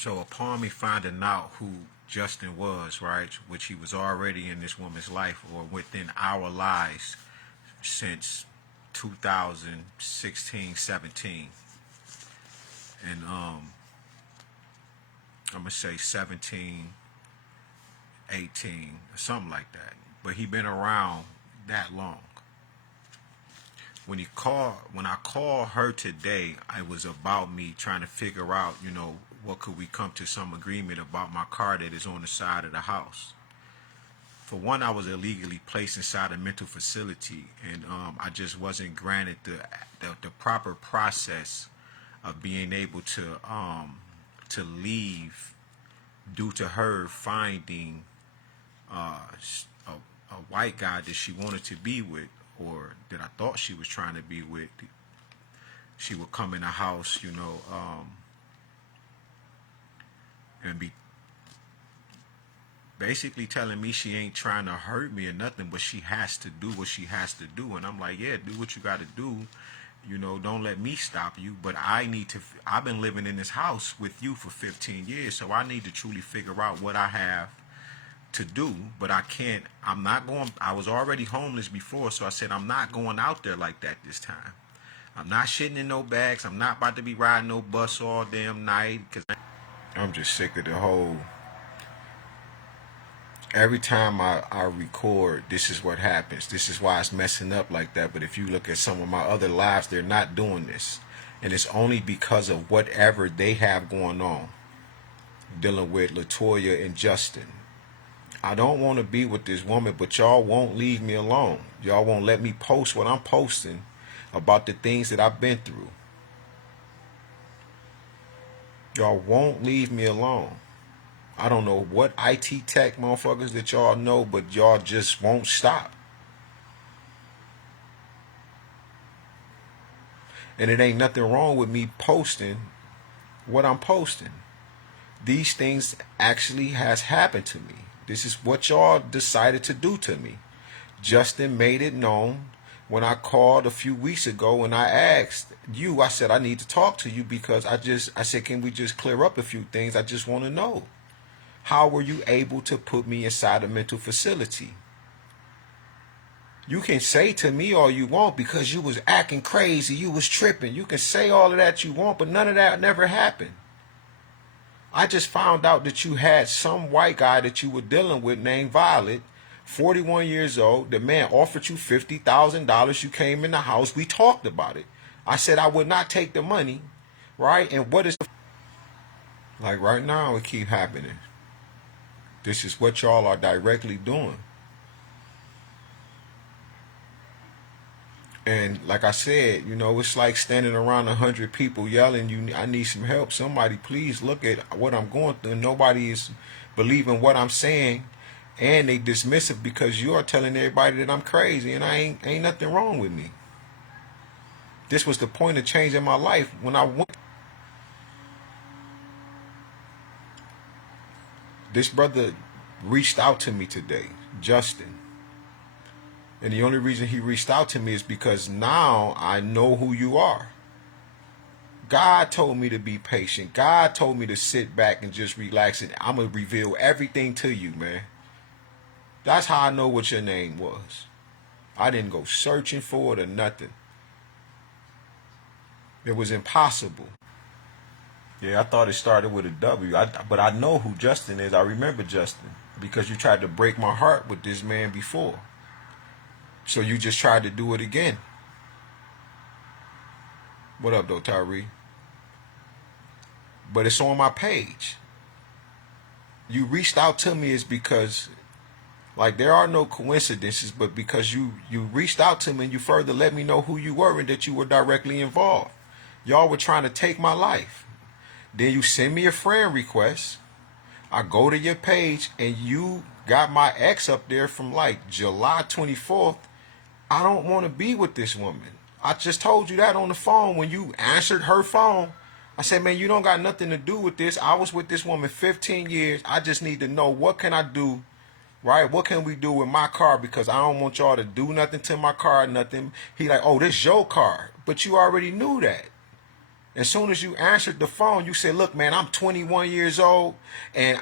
So upon me finding out who Justin was, right, which he was already in this woman's life or within our lives since 2016, 17, and I'm gonna say 17, 18, something like that. But he been around that long. When I called her today, it was about me trying to figure out, what could we come to some agreement about my car that is on the side of the house. For one, I was illegally placed inside a mental facility, and I just wasn't granted the proper process of being able to leave due to her finding a white guy that she wanted to be with, or that I thought she was trying to be with. She would come in the house, and be basically telling me she ain't trying to hurt me or nothing, but she has to do what she has to do. And I'm like, yeah, do what you got to do. Don't let me stop you. But I've been living in this house with you for 15 years, so I need to truly figure out what I have to do. But I was already homeless before, so I said, I'm not going out there like that this time. I'm not shitting in no bags. I'm not about to be riding no bus all damn night, because I'm just sick of the whole. Every time I record, this is what happens. This is why it's messing up like that. But if you look at some of my other lives, they're not doing this. And it's only because of whatever they have going on, dealing with Latoya and Justin. I don't want to be with this woman, but y'all won't leave me alone. Y'all won't let me post what I'm posting about the things that I've been through. Y'all won't leave me alone. I don't know what IT tech motherfuckers that y'all know, but y'all just won't stop. And it ain't nothing wrong with me posting what I'm posting. These things actually has happened to me. This is what y'all decided to do to me. Justin made it known when I called a few weeks ago and I asked you, I said, I need to talk to you because I said, can we just clear up a few things? I just want to know. How were you able to put me inside a mental facility? You can say to me all you want because you was acting crazy, you was tripping. You can say all of that you want, but none of that never happened. I just found out that you had some white guy that you were dealing with named Violet, 41 years old. The man offered you $50,000. You came in the house. We talked about it. I said I would not take the money, right? And what is like right now it keep happening. This is what y'all are directly doing. And like I said, it's like standing around 100 people yelling, I need some help. Somebody please look at what I'm going through. Nobody is believing what I'm saying. And they dismiss it because you're telling everybody that I'm crazy and I ain't nothing wrong with me. This was the point of changing my life when I went. This brother reached out to me today, Justin. And the only reason he reached out to me is because now I know who you are. God told me to be patient. God told me to sit back and just relax, and I'm going to reveal everything to you, man. That's how I know what your name was. I didn't go searching for it or nothing. It was impossible. Yeah, I thought it started with a W. But I know who Justin is. I remember Justin because you tried to break my heart with this man before. So you just tried to do it again. What up, though, Tyree? But it's on my page. You reached out to me is because, like, there are no coincidences, but because you reached out to me and you further let me know who you were and that you were directly involved. Y'all were trying to take my life. Then you send me a friend request. I go to your page and you got my ex up there from like July 24th. I don't want to be with this woman. I just told you that on the phone when you answered her phone. I said, man, you don't got nothing to do with this. I was with this woman 15 years. I just need to know, what can I do, right? What can we do with my car? Because I don't want y'all to do nothing to my car, nothing. He like, oh, this your car. But you already knew that. As soon as you answered the phone, you said, "Look, man, I'm 21 years old, and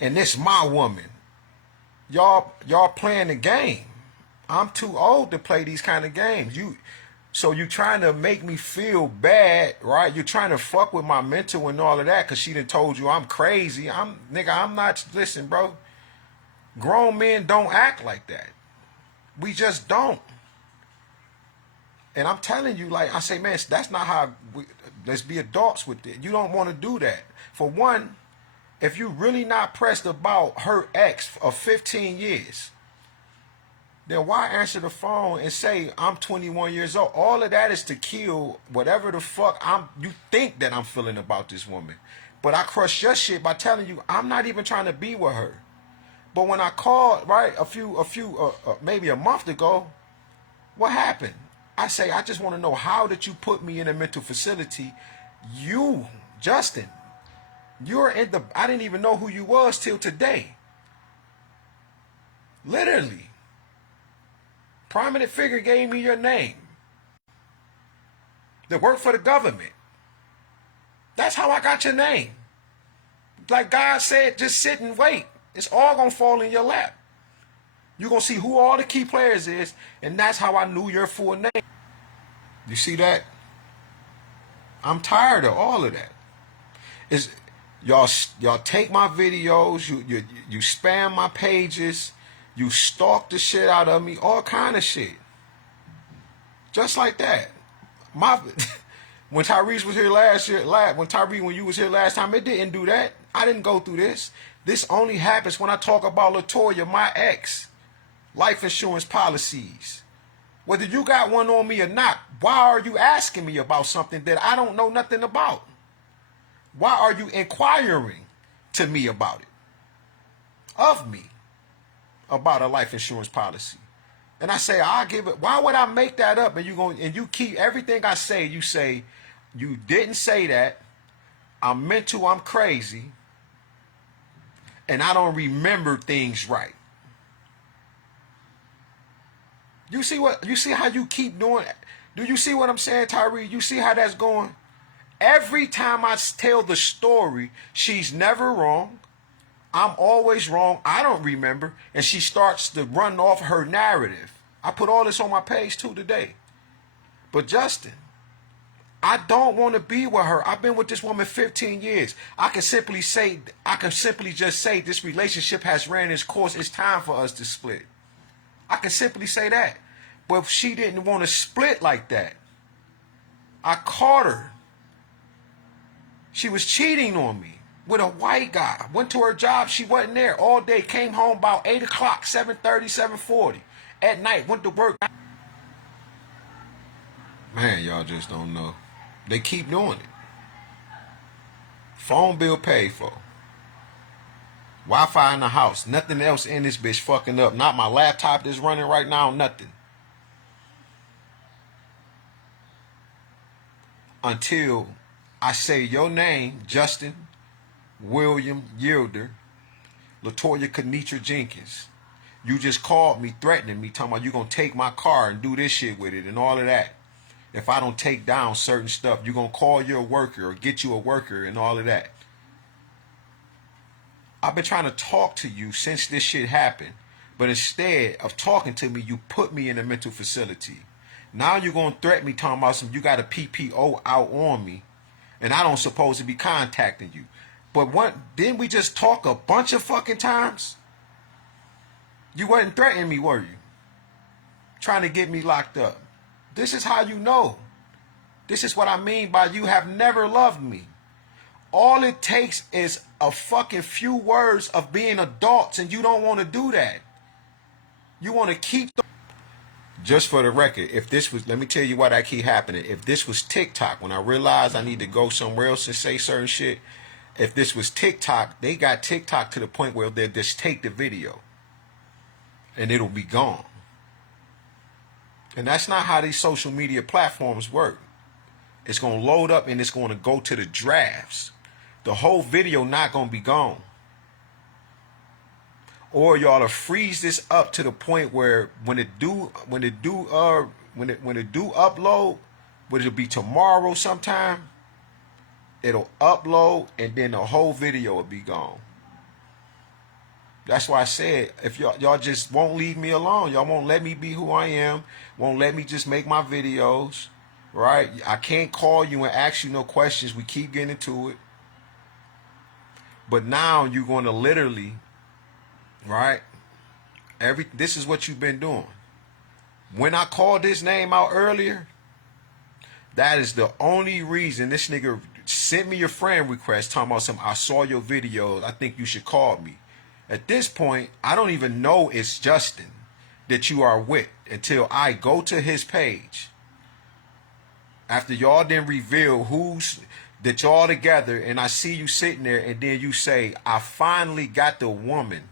this my woman." Y'all playing the game. I'm too old to play these kind of games. So you trying to make me feel bad, right? You're trying to fuck with my mental and all of that because she done told you I'm crazy. I'm not. Listen, bro. Grown men don't act like that. We just don't. And I'm telling you, like I say, man, that's not how. Let's be adults with it. You don't want to do that. For one, if you really not pressed about her ex of 15 years, then why answer the phone and say I'm 21 years old? All of that is to kill whatever the fuck you think that I'm feeling about this woman. But I crushed your shit by telling you I'm not even trying to be with her. But when I called, right, maybe a month ago, what happened? I say, I just want to know, how did you put me in a mental facility? You, Justin, I didn't even know who you was till today. Literally. Prominent figure gave me your name. That worked for the government. That's how I got your name. Like God said, just sit and wait. It's all going to fall in your lap. You're going to see who all the key players is, and that's how I knew your full name. You see that? I'm tired of all of that. Y'all take my videos, you spam my pages, you stalk the shit out of me, all kind of shit. Just like that. When Tyrese was here last year, when you was here last time, it didn't do that. I didn't go through this. This only happens when I talk about LaToya, my ex. Life insurance policies. Whether you got one on me or not, why are you asking me about something that I don't know nothing about? Why are you inquiring to me about it? Of me. About a life insurance policy. And I say, I'll give it. Why would I make that up? And you keep everything I say, you say, you didn't say that. I'm mental, I'm crazy. And I don't remember things right. You see how you keep doing it? Do you see what I'm saying, Tyree? You see how that's going? Every time I tell the story, she's never wrong. I'm always wrong. I don't remember. And she starts to run off her narrative. I put all this on my page too today. But Justin, I don't want to be with her. I've been with this woman 15 years. I can simply just say this relationship has ran its course. It's time for us to split. I can simply say that. But she didn't want to split like that. I caught her. She was cheating on me with a white guy. Went to her job. She wasn't there all day. Came home about 8 o'clock, 7:30, 7:40. At night, went to work. Man, y'all just don't know. They keep doing it. Phone bill paid for. Wi-Fi in the house. Nothing else in this bitch fucking up. Not my laptop that's running right now. Nothing. Until I say your name, Justin William Yielder, LaToya Kenitra Jenkins. You just called me threatening me, talking about you going to take my car and do this shit with it and all of that. If I don't take down certain stuff, you're going to call your worker or get you a worker and all of that. I've been trying to talk to you since this shit happened. But instead of talking to me, you put me in a mental facility. Now you're going to threaten me, talking about you got a PPO out on me. And I don't supposed to be contacting you. But didn't we just talk a bunch of fucking times? You wasn't threatening me, were you? Trying to get me locked up. This is how you know. This is what I mean by you have never loved me. All it takes is a fucking few words of being adults, and you don't want to do that. You want to keep the... Just for the record, if this was, let me tell you why that keep happening. If this was TikTok, when I realized I need to go somewhere else and say certain shit, if this was TikTok, they got TikTok to the point where they'll just take the video and it'll be gone. And that's not how these social media platforms work. It's going to load up and it's going to go to the drafts. The whole video not going to be gone. Or y'all to freeze this up to the point where when it do upload, would it be tomorrow sometime? It'll upload and then the whole video will be gone. That's why I said, if y'all just won't leave me alone, y'all won't let me be who I am, won't let me just make my videos, right? I can't call you and ask you no questions. We keep getting into it. But now you're going to literally, right? This is what you've been doing. When I called this name out earlier, that is the only reason this nigga sent me a friend request talking about I saw your videos. I think you should call me. At this point, I don't even know it's Justin that you are with until I go to his page. After y'all then reveal that y'all together and I see you sitting there and then you say, I finally got the woman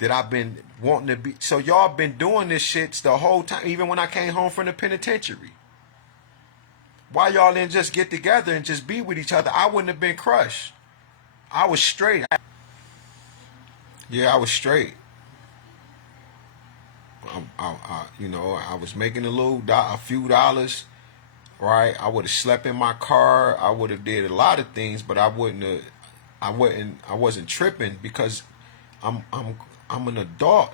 that I've been wanting to be. So y'all been doing this shit the whole time, even when I came home from the penitentiary. Why y'all didn't just get together and just be with each other? I wouldn't have been crushed. I was straight. Yeah, I was straight. I was making a few dollars, right? I would have slept in my car. I would have did a lot of things, but I wasn't tripping because I'm an adult.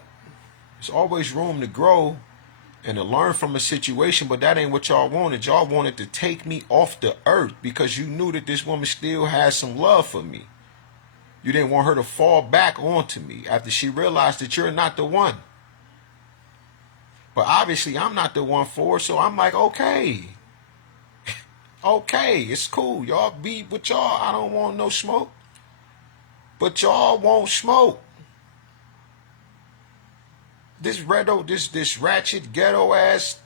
There's always room to grow and to learn from a situation, but that ain't what y'all wanted. Y'all wanted to take me off the earth because you knew that this woman still had some love for me. You didn't want her to fall back onto me after she realized that you're not the one. But obviously I'm not the one for her, so I'm like, okay. Okay, it's cool. Y'all be with y'all. I don't want no smoke. But y'all won't smoke. This ratchet ghetto ass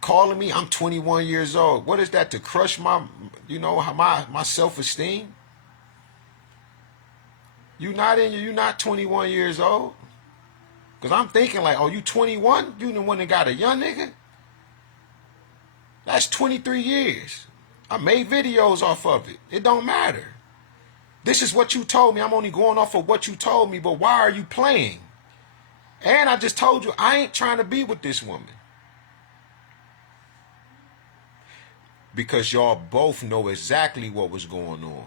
calling me, I'm 21 years old. What is that, to crush my self-esteem? You're not 21 years old. Because I'm thinking like, oh, you 21? You the one that got a young nigga? That's 23 years. I made videos off of it. It don't matter. This is what you told me. I'm only going off of what you told me, but why are you playing? And I just told you, I ain't trying to be with this woman. Because y'all both know exactly what was going on.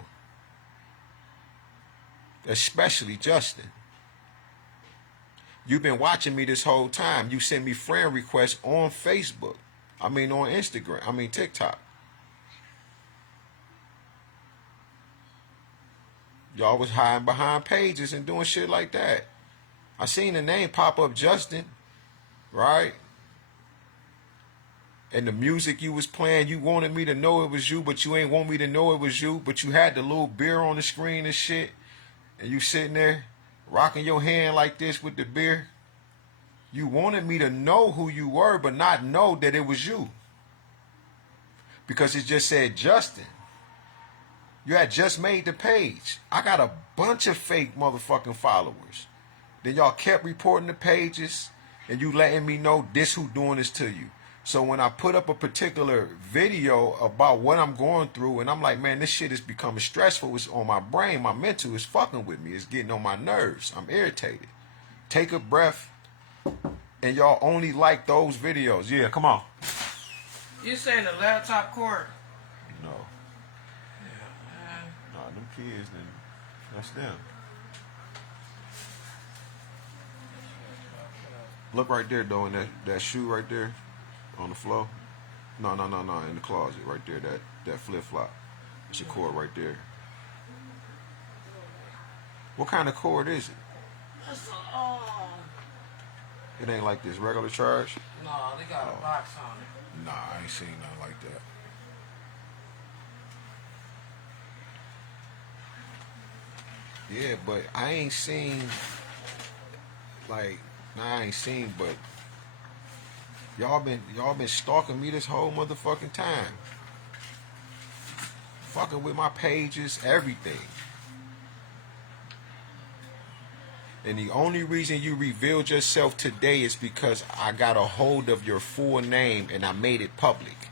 Especially Justin. You've been watching me this whole time. You send me friend requests on Facebook. On Instagram. TikTok. Y'all was hiding behind pages and doing shit like that. I seen the name pop up, Justin, right? And the music you was playing, you wanted me to know it was you, but you ain't want me to know it was you. But you had the little beer on the screen and shit. And you sitting there rocking your hand like this with the beer. You wanted me to know who you were, but not know that it was you. Because it just said Justin. You had just made the page. I got a bunch of fake motherfucking followers. Then y'all kept reporting the pages and you letting me know this who doing this to you. So when I put up a particular video about what I'm going through, and I'm like, man, this shit is becoming stressful. It's on my brain. My mental is fucking with me. It's getting on my nerves. I'm irritated. Take a breath. And y'all only like those videos. Yeah, come on. You saying the laptop cord? No. Yeah, man. Nah, them kids, then that's them. Look right there, though, in that shoe right there on the floor. No, in the closet right there, that flip-flop. It's a cord right there. What kind of cord is it? That's It ain't like this regular charge? No, they got a box on it. Nah, I ain't seen nothing like that. Yeah, but I ain't seen, but y'all been stalking me this whole motherfucking time. Fucking with my pages, everything. And the only reason you revealed yourself today is because I got a hold of your full name and I made it public.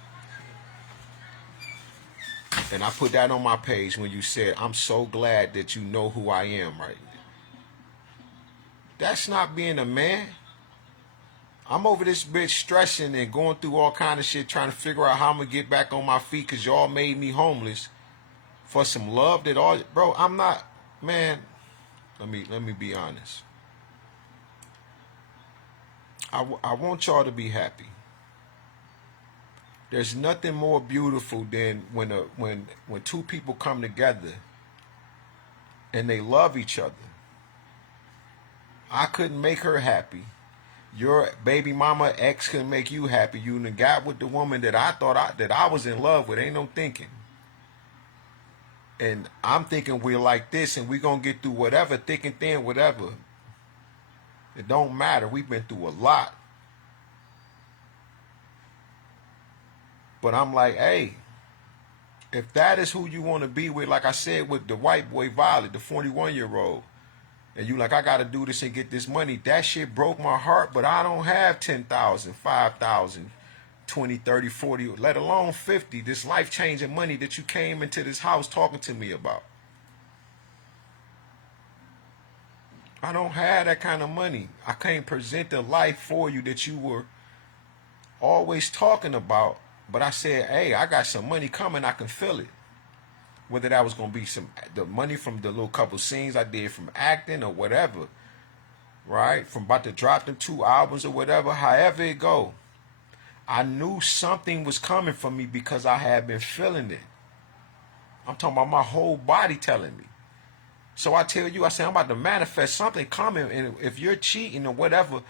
And I put that on my page when you said, I'm so glad that you know who I am right now. That's not being a man. I'm over this bitch stressing and going through all kind of shit, trying to figure out how I'm gonna get back on my feet because y'all made me homeless for some love that all, bro. I'm not, man. Let me be honest. I want y'all to be happy. There's nothing more beautiful than when two people come together and they love each other. I couldn't make her happy. Your baby mama ex couldn't make you happy. You done got with the woman that I thought that I was in love with. Ain't no thinking. And I'm thinking we're like this and we're gonna get through whatever, thick and thin, whatever. It don't matter. We've been through a lot. But I'm like, hey, if that is who you want to be with, like I said with the white boy Violet, the 41-year-old, and you like, I got to do this and get this money, that shit broke my heart, but I don't have 10,000, 5,000, 20, 30, 40, let alone 50, this life-changing money that you came into this house talking to me about. I don't have that kind of money. I can't present the life for you that you were always talking about. But I said, hey, I got some money coming. I can feel it. Whether that was going to be the money from the little couple scenes I did from acting or whatever. Right? From about to drop them 2 albums or whatever. However it go. I knew something was coming for me because I had been feeling it. I'm talking about my whole body telling me. So I tell you, I say, I'm about to manifest something coming. And if you're cheating or whatever,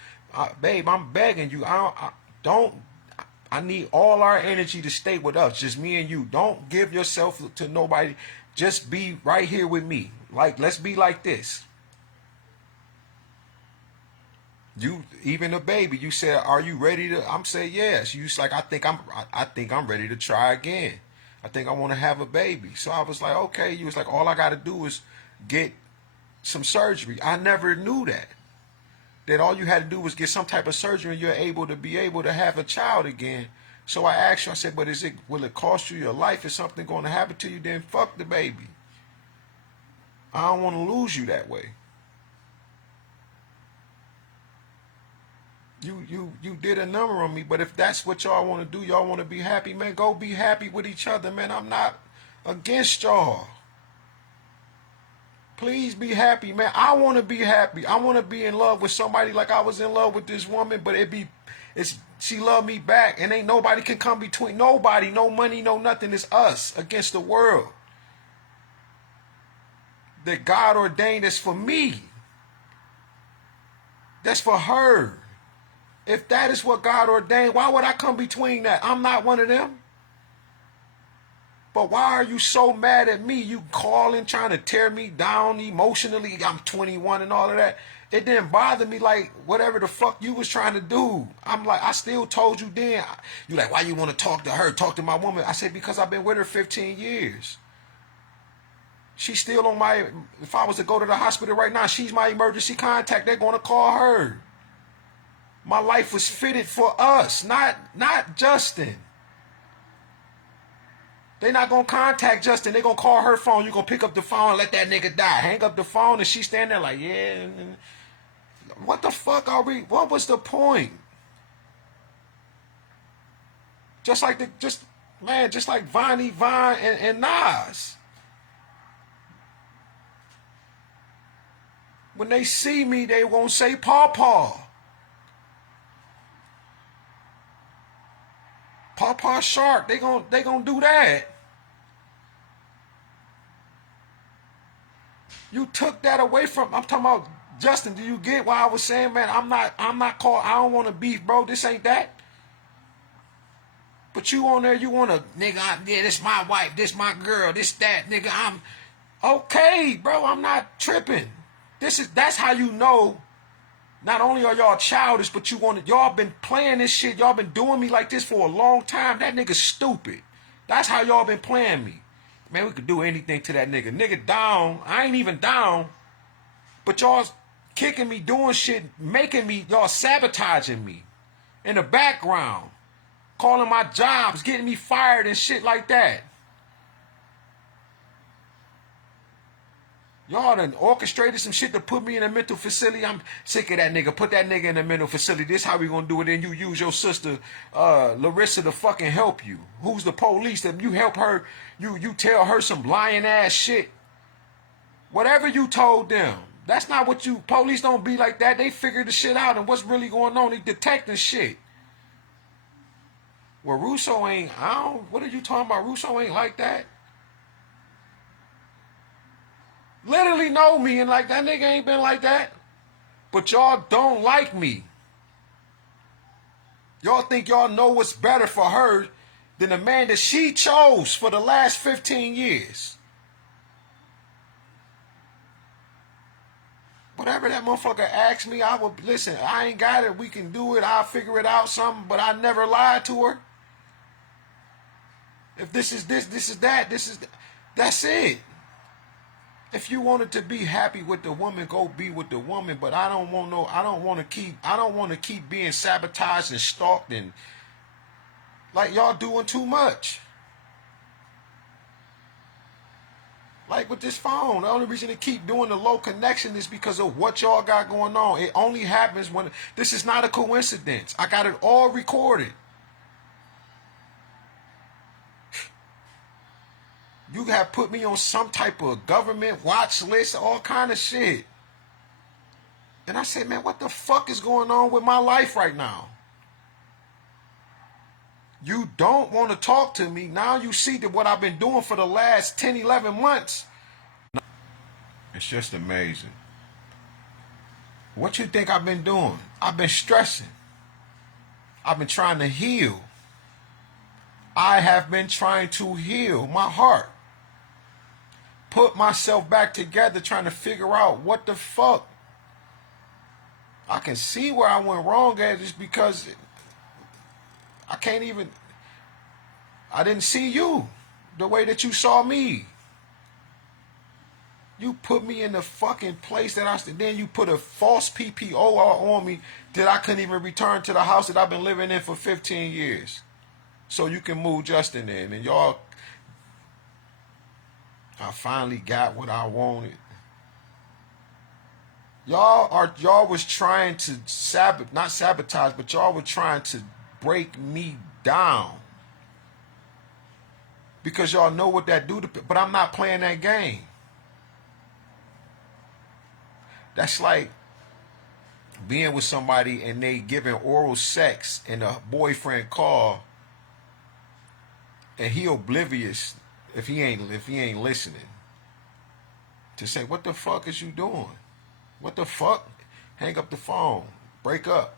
babe, I'm begging you. I need all our energy to stay with us. Just me and you. Don't give yourself to nobody. Just be right here with me. Like, let's be like this. You, even a baby, you said, are you ready to? I'm saying, yes. You like, I think I'm ready to try again. I think I want to have a baby. So I was like, okay. You was like, all I got to do is get some surgery. I never knew that. That all you had to do was get some type of surgery and you're able to have a child again. So I asked you, I said, but will it cost you your life? Is something going to happen to you? Then fuck the baby. I don't want to lose you that way. You did a number on me, but if that's what y'all want to do, y'all want to be happy, man, go be happy with each other, man. I'm not against y'all. Please be happy, man. I want to be happy. I want to be in love with somebody like I was in love with this woman, but she loved me back, and ain't nobody can come between. Nobody, no money, no nothing. It's us against the world. That God ordained is for me. That's for her. If that is what God ordained, why would I come between that? I'm not one of them. But why are you so mad at me? You calling, trying to tear me down emotionally. I'm 21 and all of that. It didn't bother me like whatever the fuck you was trying to do. I'm like, I still told you then. You like, why you want to talk to her? Talk to my woman. I said, because I've been with her 15 years. She's still on my, if I was to go to the hospital right now, she's my emergency contact. They're going to call her. My life was fitted for us, not Justin. They not going to contact Justin. They going to call her phone. You going to pick up the phone and let that nigga die. Hang up the phone and she stand there like, yeah. What the fuck are we? What was the point? Just like Vonnie, Vine, and Nas. When they see me, they won't say Paw. Paw Shark. They gonna do that. You took that away from. I'm talking about Justin. Do you get why I was saying, man? I'm not called. I don't want to beef, bro. This ain't that. But you on there, you want to, nigga. Yeah, this my wife. This my girl. This that, nigga. I'm okay, bro. I'm not tripping. That's how you know. Not only are y'all childish, but y'all been playing this shit. Y'all been doing me like this for a long time. That nigga's stupid. That's how y'all been playing me. Man, we could do anything to that nigga. Nigga down. I ain't even down. But y'all kicking me, doing shit, making me, y'all sabotaging me. In the background. Calling my jobs, getting me fired and shit like that. Y'all done orchestrated some shit to put me in a mental facility. I'm sick of that nigga. Put that nigga in a mental facility. This how we gonna do it. Then you use your sister, Larissa, to fucking help you. Who's the police? That you help her. You tell her some lying ass shit. Whatever you told them. That's not what you. Police don't be like that. They figure the shit out and what's really going on. They detecting shit. Well, Russo ain't. I don't. What are you talking about? Russo ain't like that. Literally know me and like that nigga ain't been like that. But y'all don't like me. Y'all think y'all know what's better for her than the man that she chose for the last 15 years. Whatever that motherfucker asked me, I would listen. I ain't got it. We can do it. I'll figure it out something. But I never lied to her. If this is this, this is that, this is that. That's it. If you wanted to be happy with the woman, go be with the woman. But I don't want no. I don't want to keep being sabotaged and stalked and like y'all doing too much. Like with this phone, the only reason to keep doing the low connection is because of what y'all got going on. It only happens when this is not a coincidence. I got it all recorded. You have put me on some type of government watch list, all kind of shit. And I said, man, what the fuck is going on with my life right now? You don't want to talk to me. Now you see that what I've been doing for the last 10, 11 months. It's just amazing. What you think I've been doing? I've been stressing. I've been trying to heal. I have been trying to heal my heart. Put myself back together, trying to figure out what the fuck. I can see where I went wrong at is because I can't even. I didn't see you the way that you saw me. You put me in the fucking place that then you put a false PPO on me that I couldn't even return to the house that I've been living in for 15 years. So you can move Justin in. And y'all, I finally got what I wanted. Y'all was trying to not sabotage, but y'all were trying to break me down. Because y'all know what that do to people. But I'm not playing that game. That's like being with somebody and they giving oral sex and the boyfriend call and he oblivious if he ain't listening. To say, what the fuck is you doing? What the fuck? Hang up the phone. Break up.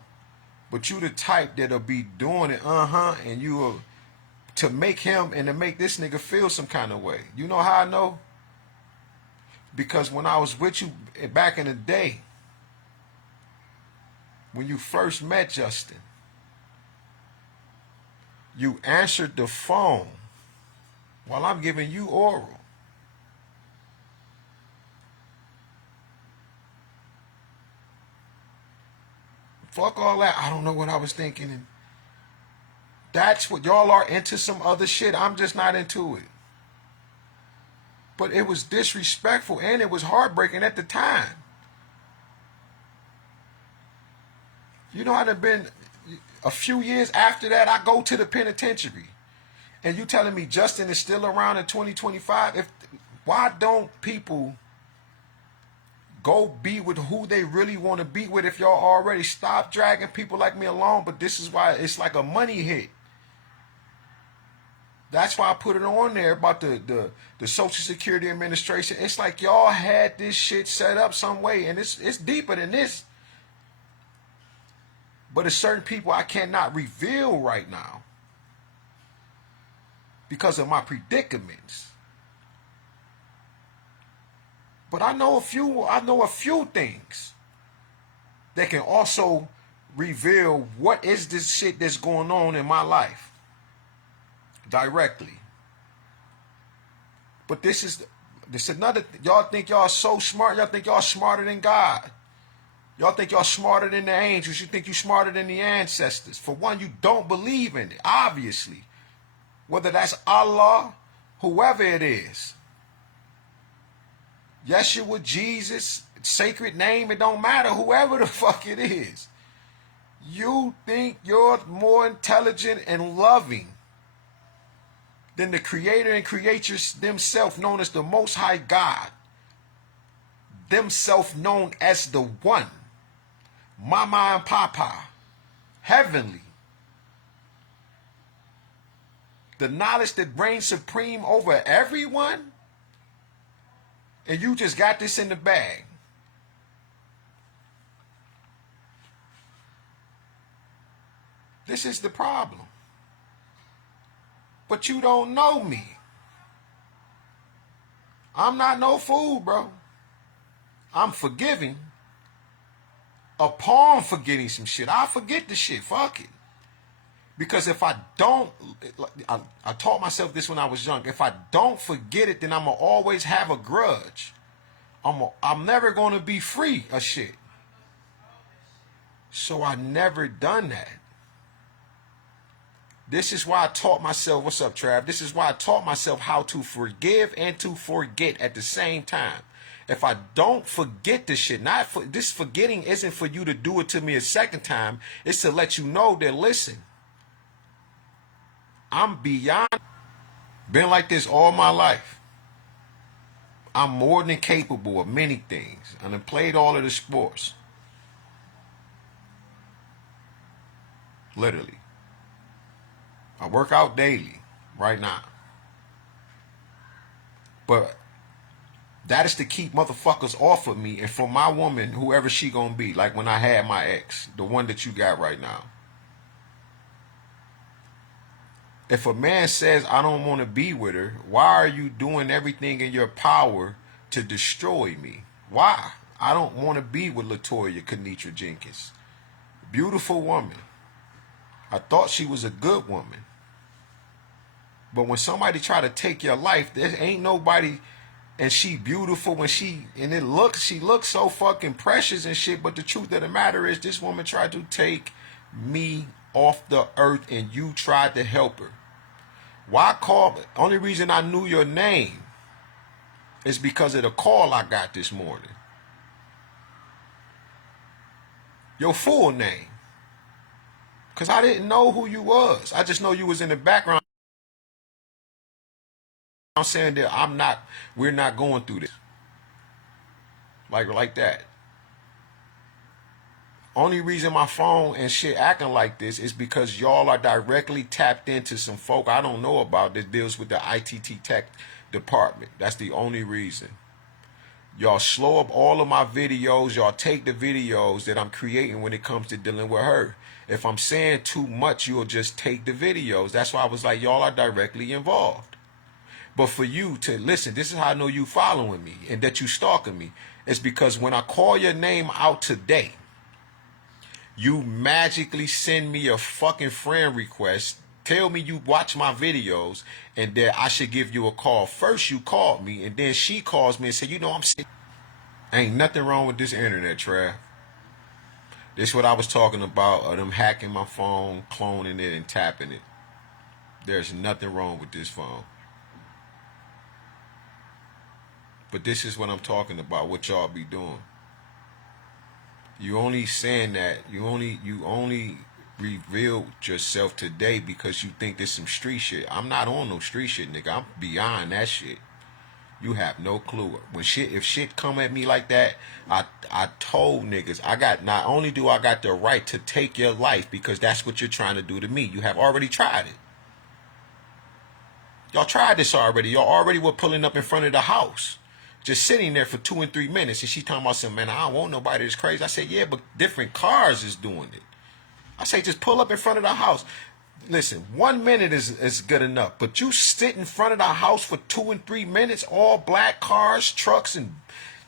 But you the type that'll be doing it, and you will to make him and to make this nigga feel some kind of way. You know how I know? Because when I was with you back in the day, when you first met Justin, you answered the phone while I'm giving you oral. Fuck all that. I don't know what I was thinking. That's what y'all are into, some other shit. I'm just not into it. But it was disrespectful and it was heartbreaking at the time. You know, I'd have been a few years after that, I go to the penitentiary. And you telling me Justin is still around in 2025? Why don't people go be with who they really want to be with if y'all already stop dragging people like me along? But this is why it's like a money hit. That's why I put it on there about the Social Security Administration. It's like y'all had this shit set up some way, and it's deeper than this. But there's certain people I cannot reveal right now because of my predicaments. But I know a few things that can also reveal what is this shit that's going on in my life directly. But this is another. Y'all think y'all so smart. Y'all think y'all smarter than God. Y'all think y'all smarter than the angels. You think you smarter than the ancestors. For one, you don't believe in it, obviously. Whether that's Allah, whoever it is. Yeshua, Jesus, sacred name, it don't matter, whoever the fuck it is. You think you're more intelligent and loving than the creator and creators themselves, known as the Most High God, themselves known as the One, Mama and Papa, heavenly. The knowledge that reigns supreme over everyone, and you just got this in the bag. This is the problem. But you don't know me. I'm not no fool, bro. I'm forgiving upon forgetting some shit. I forget the shit. Fuck it. Because if I don't, I taught myself this when I was young. If I don't forget it, then I'm going to always have a grudge. I'm never going to be free of shit. So I never done that. This is why I taught myself, what's up, Trav? This is why I taught myself how to forgive and to forget at the same time. If I don't forget this shit, this forgetting isn't for you to do it to me a second time. It's to let you know that, listen, I'm beyond, been like this all my life. I'm more than capable of many things. And I played all of the sports. Literally. I work out daily right now. But that is to keep motherfuckers off of me and for my woman, whoever she gonna be. Like when I had my ex, the one that you got right now. If a man says, I don't want to be with her, why are you doing everything in your power to destroy me? Why? I don't want to be with Latoya Kenitra Jenkins. Beautiful woman. I thought she was a good woman. But when somebody try to take your life, there ain't nobody, and she beautiful when she looks so fucking precious and shit, but the truth of the matter is this woman tried to take me off the earth and you tried to help her. Why call? Only reason I knew your name is because of the call I got this morning. Your full name. Because I didn't know who you was. I just know you was in the background. I'm saying that we're not going through this. Like that. Only reason my phone and shit acting like this is because y'all are directly tapped into some folk I don't know about that deals with the ITT tech department. That's the only reason. Y'all slow up all of my videos. Y'all take the videos that I'm creating when it comes to dealing with her. If I'm saying too much, you'll just take the videos. That's why I was like, y'all are directly involved. But for you to listen, this is how I know you following me and that you stalking me. It's because when I call your name out today, you magically send me a fucking friend request, tell me you watch my videos, and that I should give you a call. First you called me, and then she calls me and said, you know, I'm sick. Ain't nothing wrong with this internet, Trav. This is what I was talking about, of them hacking my phone, cloning it, and tapping it. There's nothing wrong with this phone. But this is what I'm talking about, what y'all be doing. You only saying that, you only revealed yourself today because you think there's some street shit. I'm not on no street shit, nigga. I'm beyond that shit. You have no clue. If shit come at me like that, I told niggas, not only do I got the right to take your life because that's what you're trying to do to me. You have already tried it. Y'all tried this already. Y'all already were pulling up in front of the house. Just sitting there for 2 and 3 minutes, and she talking about some, man, I don't want nobody that's crazy. I said, yeah, but different cars is doing it. I say, just pull up in front of the house. Listen, 1 minute is good enough, but you sit in front of the house for 2 and 3 minutes, all black cars, trucks, and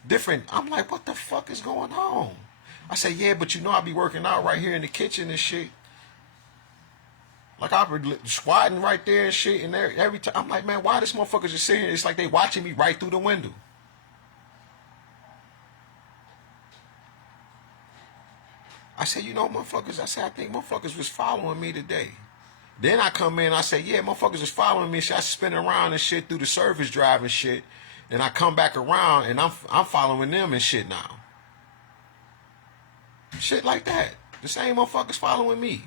different. I'm like, what the fuck is going on? I say, yeah, but you know I be working out right here in the kitchen and shit. Like I be squatting right there and shit, and every time I'm like, man, why this motherfucker just sitting here? It's like they watching me right through the window. I said, you know, motherfuckers, I think motherfuckers was following me today. Then I come in, I say, yeah, motherfuckers was following me. So I spin around and shit through the service drive and shit. And I come back around and I'm following them and shit now. Shit like that. The same motherfuckers following me.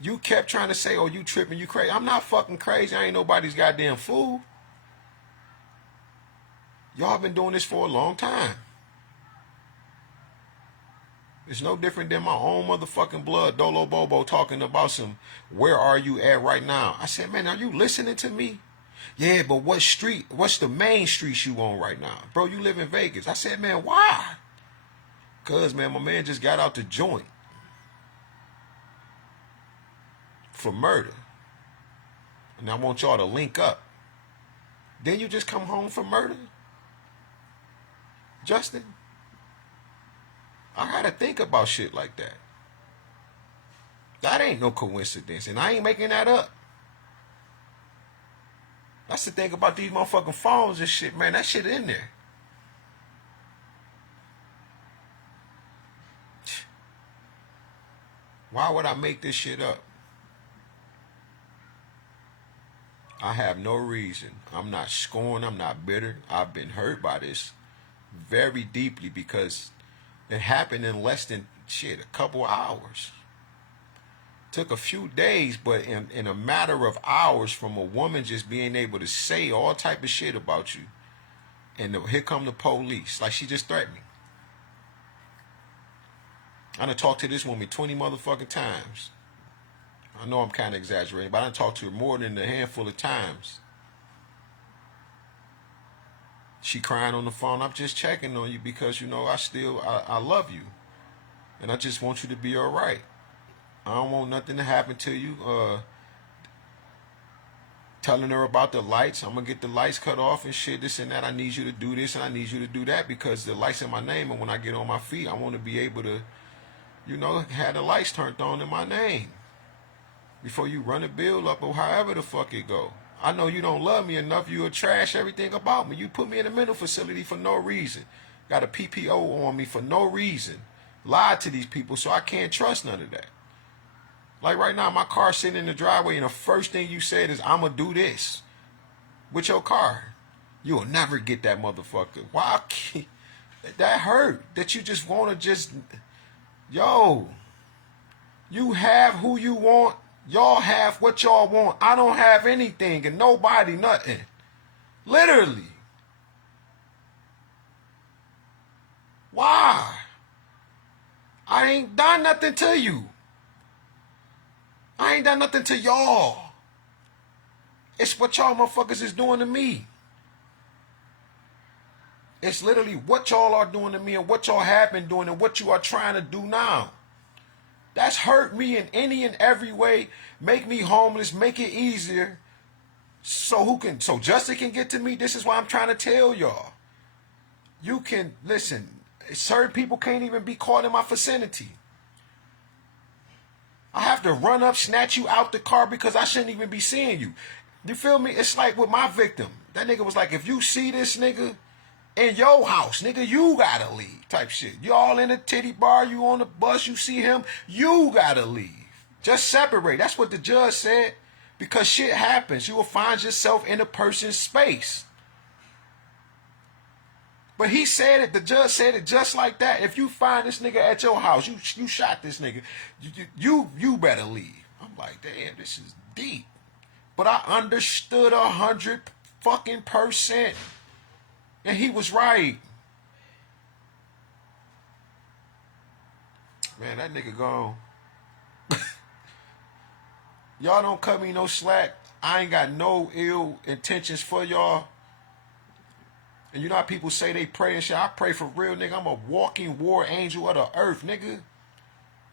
You kept trying to say, oh, you tripping, you crazy. I'm not fucking crazy. I ain't nobody's goddamn fool. Y'all been doing this for a long time. It's no different than my own motherfucking blood, Dolo Bobo, talking about some, where are you at right now? I said, man, are you listening to me? Yeah, but what street, what's the main streets you on right now? Bro, you live in Vegas. I said, man, why? Cause, man, my man just got out the joint for murder. And I want y'all to link up. Then you just come home for murder? Justin? I gotta think about shit like that. That ain't no coincidence, and I ain't making that up. That's the thing about these motherfucking phones and shit, man. That shit in there. Why would I make this shit up? I have no reason. I'm not scorned. I'm not bitter. I've been hurt by this very deeply because it happened in less than, shit, a couple hours. Took a few days, but in a matter of hours from a woman just being able to say all type of shit about you. And here come the police. Like she just threatened me. I done talked to this woman 20 motherfucking times. I know I'm kind of exaggerating, but I done talked to her more than a handful of times. She crying on the phone. I'm just checking on you because, you know, I love you. And I just want you to be all right. I don't want nothing to happen to you. Telling her about the lights. I'm going to get the lights cut off and shit, this and that. I need you to do this and I need you to do that because the lights in my name. And when I get on my feet, I want to be able to, you know, have the lights turned on in my name. Before you run a bill up or however the fuck it go. I know you don't love me enough. You'll trash everything about me. You put me in a mental facility for no reason. Got a PPO on me for no reason. Lied to these people so I can't trust none of that. Like right now, my car's sitting in the driveway and the first thing you said is, I'm going to do this with your car. You'll never get that motherfucker. Why? That hurt. That you just want to just, yo, you have who you want. Y'all have what y'all want. I don't have anything and nobody nothing. Literally. Why? I ain't done nothing to you. I ain't done nothing to y'all. It's what y'all motherfuckers is doing to me. It's literally what y'all are doing to me and what y'all have been doing and what you are trying to do now. That's hurt me in any and every way. Make me homeless. Make it easier. So justice can get to me. This is why I'm trying to tell y'all. You can, listen, certain people can't even be caught in my vicinity. I have to run up, snatch you out the car because I shouldn't even be seeing you. You feel me? It's like with my victim. That nigga was like, if you see this nigga in your house, nigga, you gotta leave type shit. You all in a titty bar, you on the bus, you see him, you gotta leave. Just separate. That's what the judge said. Because shit happens. You will find yourself in a person's space. But he said it, the judge said it just like that. If you find this nigga at your house, you shot this nigga, you better leave. I'm like, damn, this is deep. But I understood 100%. And he was right. Man, that nigga gone. Y'all don't cut me no slack. I ain't got no ill intentions for y'all. And you know how people say they pray and shit? I pray for real, nigga. I'm a walking war angel of the earth, nigga.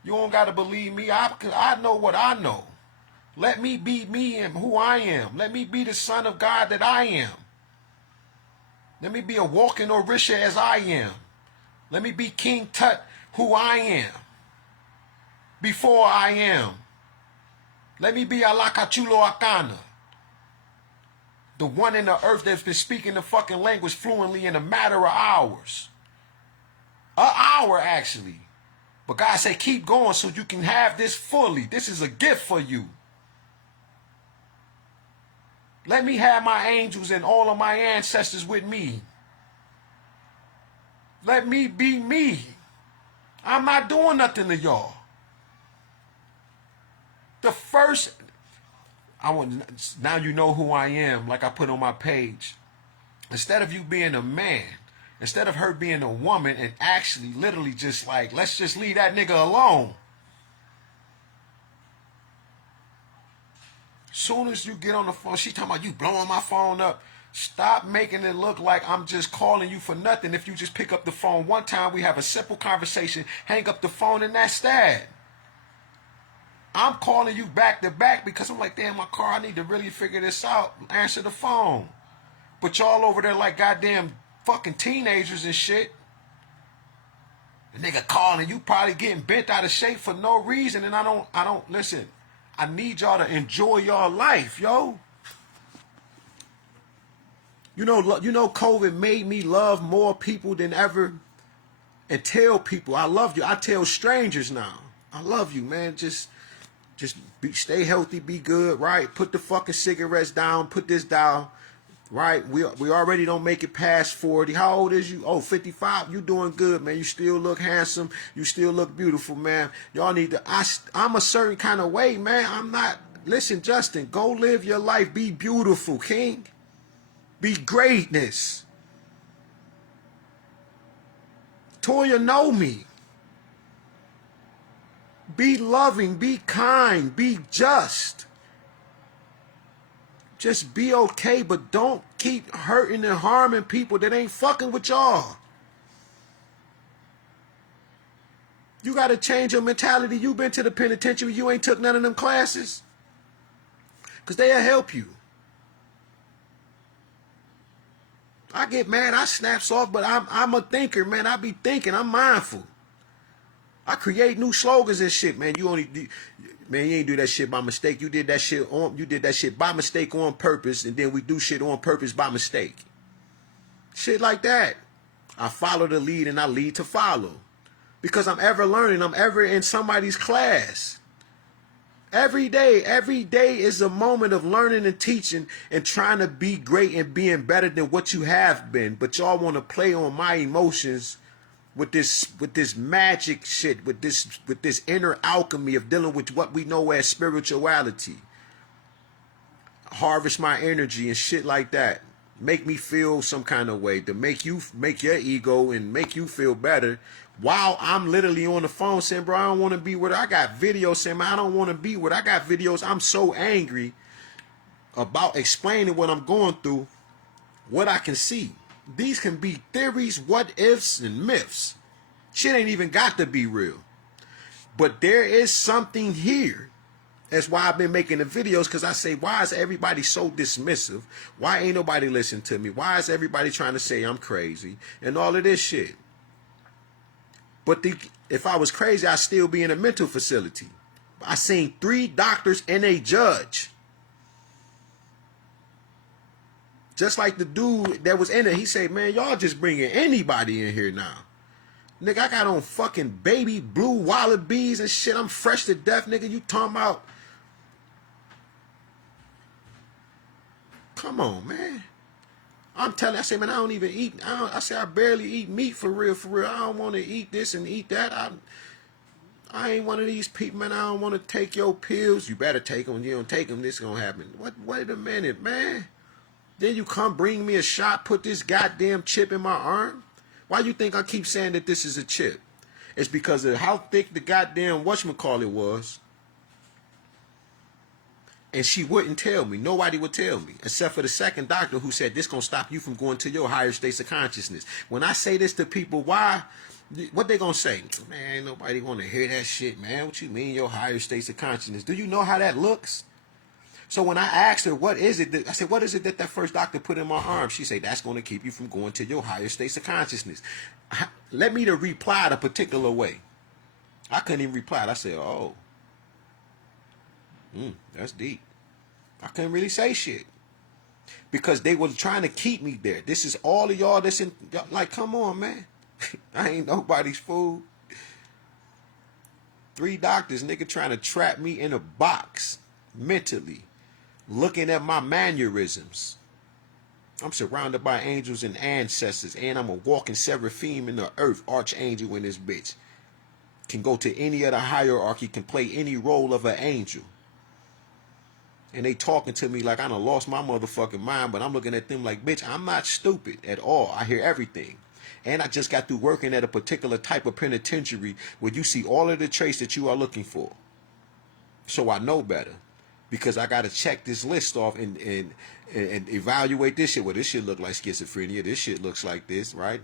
You don't gotta believe me. I know what I know. Let me be me and who I am. Let me be the son of God that I am. Let me be a walking Orisha as I am. Let me be King Tut who I am. Before I am. Let me be Alakachulo Akana. The one in the earth that's been speaking the fucking language fluently in a matter of hours. An hour, actually. But God said, keep going so you can have this fully. This is a gift for you. Let me have my angels and all of my ancestors with me. Let me be me. I'm not doing nothing to y'all. The first, now you know who I am, like I put on my page. Instead of you being a man, instead of her being a woman and actually literally just like, let's just leave that nigga alone. Soon as you get on the phone, she talking about you blowing my phone up. Stop making it look like I'm just calling you for nothing. If you just pick up the phone one time, we have a simple conversation, hang up the phone, and that's that. I'm calling you back to back because I'm like, damn, my car, I need to really figure this out. Answer the phone. But y'all over there like goddamn fucking teenagers and shit. The nigga calling, you probably getting bent out of shape for no reason. And I don't, listen, I need y'all to enjoy y'all life, yo. You know, COVID made me love more people than ever and tell people I love you. I tell strangers now, I love you, man. Just stay healthy, be good, right? Put the fucking cigarettes down, put this down, right? We already don't make it past 40. How old is you? Oh, 55. You doing good, man. You still look handsome. You still look beautiful, man. Y'all need to, I'm a certain kind of way, man. I'm not, listen, Justin, go live your life. Be beautiful, King. Be greatness. Toya know me. Be loving, be kind, be just. Just be okay, but don't keep hurting and harming people that ain't fucking with y'all. You got to change your mentality. You been to the penitentiary, you ain't took none of them classes. Because they'll help you. I get mad, I snaps off, but I'm a thinker, man. I be thinking, I'm mindful. I create new slogans and shit, man. You ain't do that shit by mistake. You did that shit by mistake on purpose, and then we do shit on purpose by mistake. Shit like that. I follow the lead and I lead to follow. Because I'm ever learning, I'm ever in somebody's class. Every day is a moment of learning and teaching and trying to be great and being better than what you have been. But y'all want to play on my emotions with this magic shit, with this inner alchemy of dealing with what we know as spirituality. Harvest my energy and shit like that. Make me feel some kind of way to make your ego and make you feel better. While I'm literally on the phone saying, bro, I don't want to be with her. I got videos saying, man, I don't want to be with her. I got videos. I'm so angry about explaining what I'm going through, what I can see. These can be theories, what ifs, and myths. Shit ain't even got to be real. But there is something here. That's why I've been making the videos, because I say, why is everybody so dismissive? Why ain't nobody listening to me? Why is everybody trying to say I'm crazy? And all of this shit. But if I was crazy, I'd still be in a mental facility. I seen 3 doctors and a judge. Just like the dude that was in it, he said, man, y'all just bringing anybody in here now. Nigga, I got on fucking baby blue wallabies and shit. I'm fresh to death, nigga. You talking about... Come on, man. I'm telling you, I say, man, I don't even eat. I say, I barely eat meat for real, for real. I don't want to eat this and eat that. I ain't one of these people, man. I don't want to take your pills. You better take them. You don't take them, this is going to happen. Wait a minute, man. Then you come bring me a shot, put this goddamn chip in my arm. Why you think I keep saying that this is a chip? It's because of how thick the goddamn whatchamacallit was. And she wouldn't tell me. Nobody would tell me. Except for the second doctor who said, this going to stop you from going to your higher states of consciousness. When I say this to people, why? What they going to say? Man, ain't nobody want to hear that shit, man. What you mean your higher states of consciousness? Do you know how that looks? So when I asked her, what is it? I said, what is it that first doctor put in my arm? She said, that's going to keep you from going to your higher states of consciousness. Let me to reply a particular way. I couldn't even reply. I said, oh. That's deep. I couldn't really say shit. Because they were trying to keep me there. This is all of y'all that's in, like, come on, man. I ain't nobody's fool. 3 doctors, nigga, trying to trap me in a box mentally. looking at my mannerisms. I'm surrounded by angels and ancestors, and I'm a walking seraphim in the earth, archangel in this bitch. Can go to any other hierarchy, can play any role of an angel. And they talking to me like I done lost my motherfucking mind, but I'm looking at them like, bitch, I'm not stupid at all. I hear everything. And I just got through working at a particular type of penitentiary where you see all of the traits that you are looking for. So I know better. Because I got to check this list off and evaluate this shit. Well, this shit look like schizophrenia. This shit looks like this, right?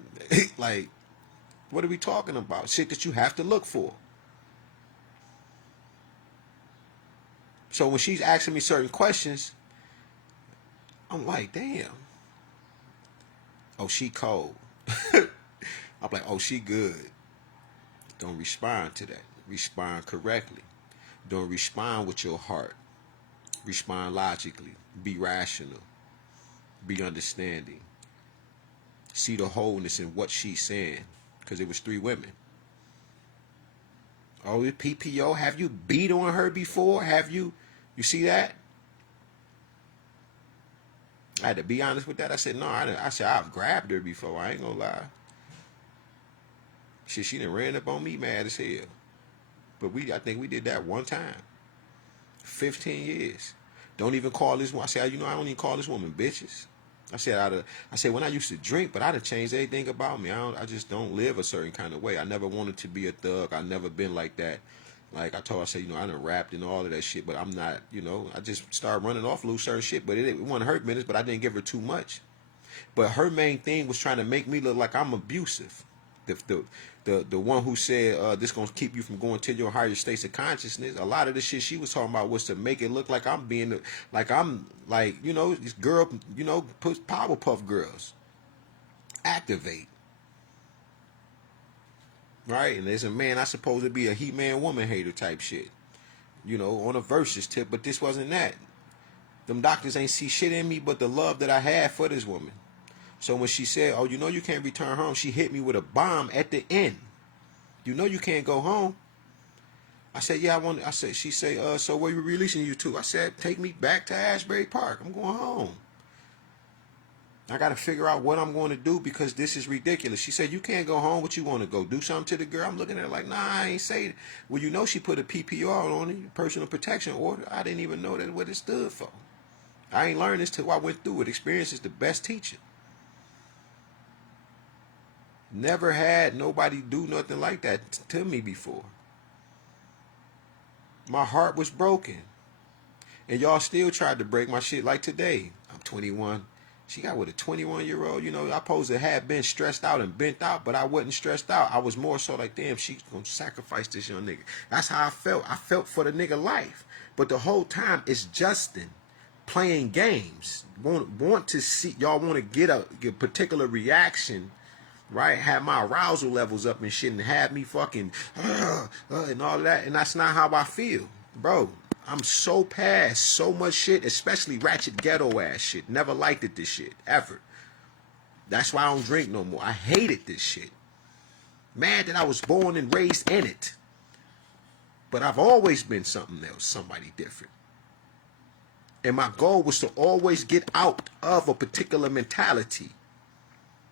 Like, what are we talking about? Shit that you have to look for. So when she's asking me certain questions, I'm like, damn. Oh, she cold. I'm like, oh, she good. Don't respond to that. Respond correctly. Don't respond with your heart. Respond logically. Be rational. Be understanding. See the wholeness in what she's saying. Because it was 3 women. Oh, PPO, have you beat on her before? Have you see that? I had to be honest with that. I said, no, I said, I've grabbed her before. I ain't gonna lie. Shit, she done ran up on me mad as hell. But I think we did that one time. 15 years. Don't even call this one. I said, I don't even call this woman bitches. I said, when I used to drink, but I'd have changed everything about me. I just don't live a certain kind of way. I never wanted to be a thug. I never been like that. Like I said, I done rapped and all of that shit, but I'm not, I just started running off loose certain shit, but it wasn't hurt minutes, but I didn't give her too much. But her main thing was trying to make me look like I'm abusive. The one who said this gonna keep you from going to your higher states of consciousness. A lot of the shit she was talking about was to make it look like I'm being this girl, put Powerpuff Girls. Activate. Right? And there's a man I supposed to be a He-Man woman hater type shit. On a versus tip, but this wasn't that. Them doctors ain't see shit in me but the love that I had for this woman. So when she said, oh, you can't return home, she hit me with a bomb at the end. You can't go home. I said, yeah, she said, so where you releasing you to? I said, take me back to Asbury Park. I'm going home. I got to figure out what I'm going to do because this is ridiculous. She said, you can't go home. What you want to go do something to the girl? I'm looking at her like, nah, I ain't say it. Well, she put a PPR on it, personal protection order. I didn't even know that what it stood for. I ain't learned this till I went through it. Experience is the best teacher. Never had nobody do nothing like that to me before. My heart was broken. And y'all still tried to break my shit like today. I'm 21. She got with a 21-year-old. I supposed to have been stressed out and bent out, but I wasn't stressed out. I was more so like, damn, she's going to sacrifice this young nigga. That's how I felt. I felt for the nigga life. But the whole time it's Justin playing games. Want to see, y'all want to get a particular reaction, right? Have my arousal levels up and shit and have me fucking and all of that. And that's not how I feel. Bro, I'm so past so much shit, especially ratchet ghetto ass shit. Never liked it, this shit, ever. That's why I don't drink no more. I hated this shit. Mad that I was born and raised in it. But I've always been something else, somebody different. And my goal was to always get out of a particular mentality.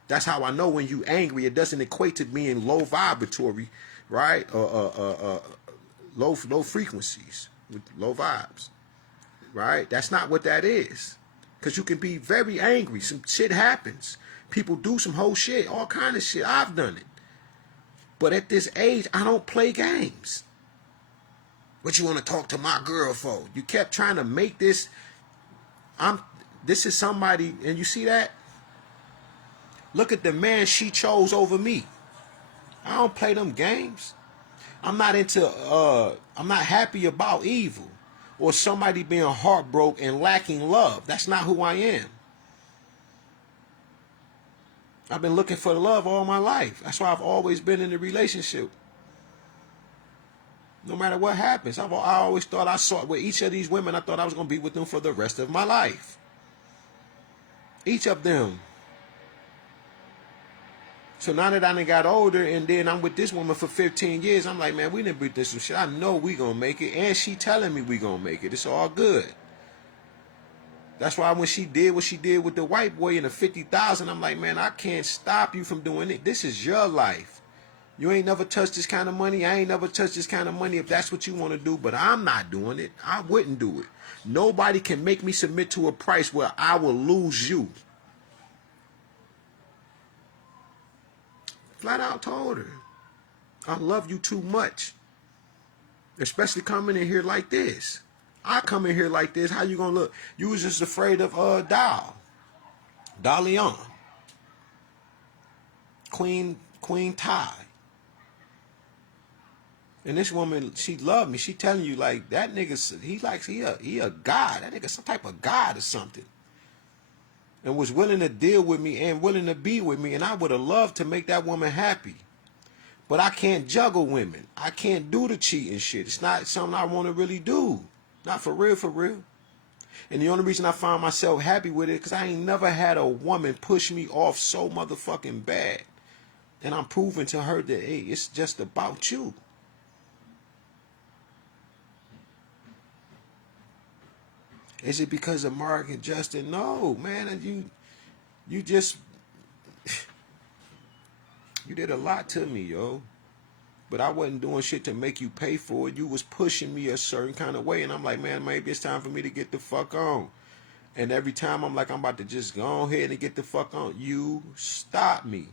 That's how I know when you angry, it doesn't equate to being low vibratory, right? Low frequencies, with low vibes, right? That's not what that is. Because you can be very angry. Some shit happens. People do some whole shit, all kind of shit. I've done it. But at this age, I don't play games. What you want to talk to my girl for? You kept trying to make this. This is somebody, and you see that? Look at the man she chose over me. I don't play them games. I'm not happy about evil or somebody being heartbroken and lacking love. That's not who I am. I've been looking for love all my life. That's why I've always been in a relationship. No matter what happens, I always thought I saw with each of these women, I thought I was going to be with them for the rest of my life. Each of them. So now that I done got older and then I'm with this woman for 15 years, I'm like, man, we done beat this some shit. I know we gonna make it. And she telling me we gonna make it. It's all good. That's why when she did what she did with the white boy and the 50,000, I'm like, man, I can't stop you from doing it. This is your life. You ain't never touched this kind of money. I ain't never touched this kind of money if that's what you want to do, but I'm not doing it. I wouldn't do it. Nobody can make me submit to a price where I will lose you. Flat out told her, I love you too much. Especially coming in here like this. I come in here like this, how you gonna look? You was just afraid of Dalion. Queen Ty. And this woman, she loved me. She telling you like that nigga, he a god. That nigga some type of god or something. And was willing to deal with me and willing to be with me. And I would have loved to make that woman happy. But I can't juggle women. I can't do the cheating shit. It's not something I want to really do. Not for real, for real. And the only reason I find myself happy with it because I ain't never had a woman push me off so motherfucking bad. And I'm proving to her that, hey, it's just about you. Is it because of Mark and Justin? No, man. And you just, you did a lot to me, yo. But I wasn't doing shit to make you pay for it. You was pushing me a certain kind of way. And I'm like, man, maybe it's time for me to get the fuck on. And every time I'm like, I'm about to just go ahead and get the fuck on. You stop me.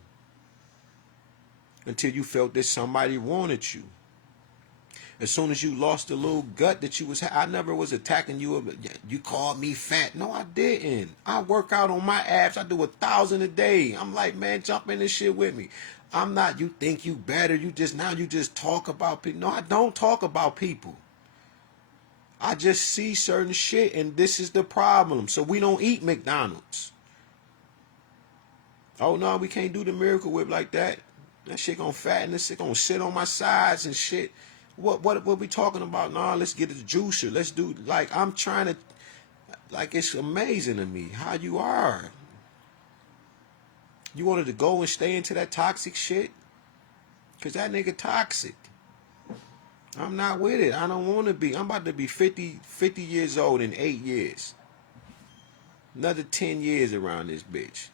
Until you felt that somebody wanted you. As soon as you lost the little gut that you was, I never was attacking you. You called me fat. No, I didn't. I work out on my abs. I do 1,000 a day. I'm like, man, jump in this shit with me. I'm not, you think you better. You just talk about people. No, I don't talk about people. I just see certain shit and this is the problem. So we don't eat McDonald's. Oh no, we can't do the Miracle Whip like that. That shit gonna fatten. This shit gonna sit on my sides and shit. What we talking about? Nah, let's get a juicer. Let's do, like, I'm trying to, like, it's amazing to me how you are. You wanted to go and stay into that toxic shit? Because that nigga toxic. I'm not with it. I don't want to be. I'm about to be 50 years old in 8 years. Another 10 years around this bitch.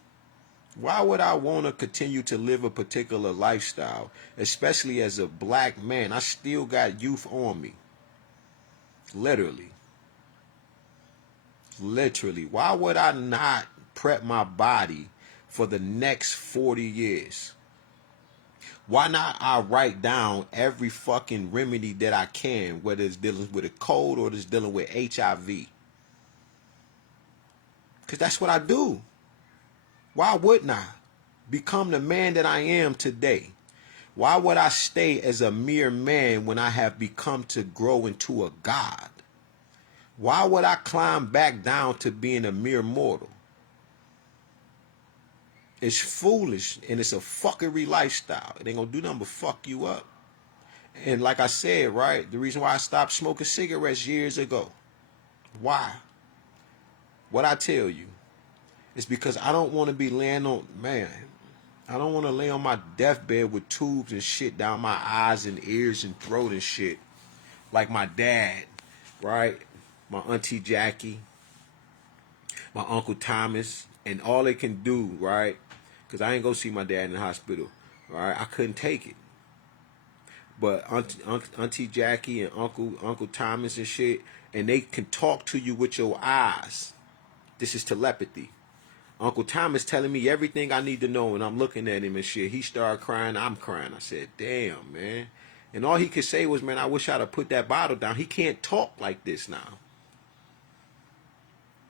Why would I want to continue to live a particular lifestyle, especially as a black man? I still got youth on me. Literally. Literally. Why would I not prep my body for the next 40 years? Why not I write down every fucking remedy that I can, whether it's dealing with a cold or it's dealing with HIV? Because that's what I do. Why wouldn't I become the man that I am today? Why would I stay as a mere man when I have become to grow into a God? Why would I climb back down to being a mere mortal? It's foolish and it's a fuckery lifestyle. It ain't gonna do nothing but fuck you up. And like I said, right, the reason why I stopped smoking cigarettes years ago. Why? What I tell you. It's because I don't want to be laying on, man, I don't want to lay on my deathbed with tubes and shit down my eyes and ears and throat and shit. Like my dad, right? My auntie Jackie, my uncle Thomas, and all they can do, right? Because I ain't go see my dad in the hospital, right? I couldn't take it. But auntie Jackie and Uncle Thomas and shit, and they can talk to you with your eyes. This is telepathy. Uncle Thomas telling me everything I need to know, and I'm looking at him and shit. He started crying, I'm crying. I said, damn, man. And all he could say was, man, I wish I'd have put that bottle down. He can't talk like this now.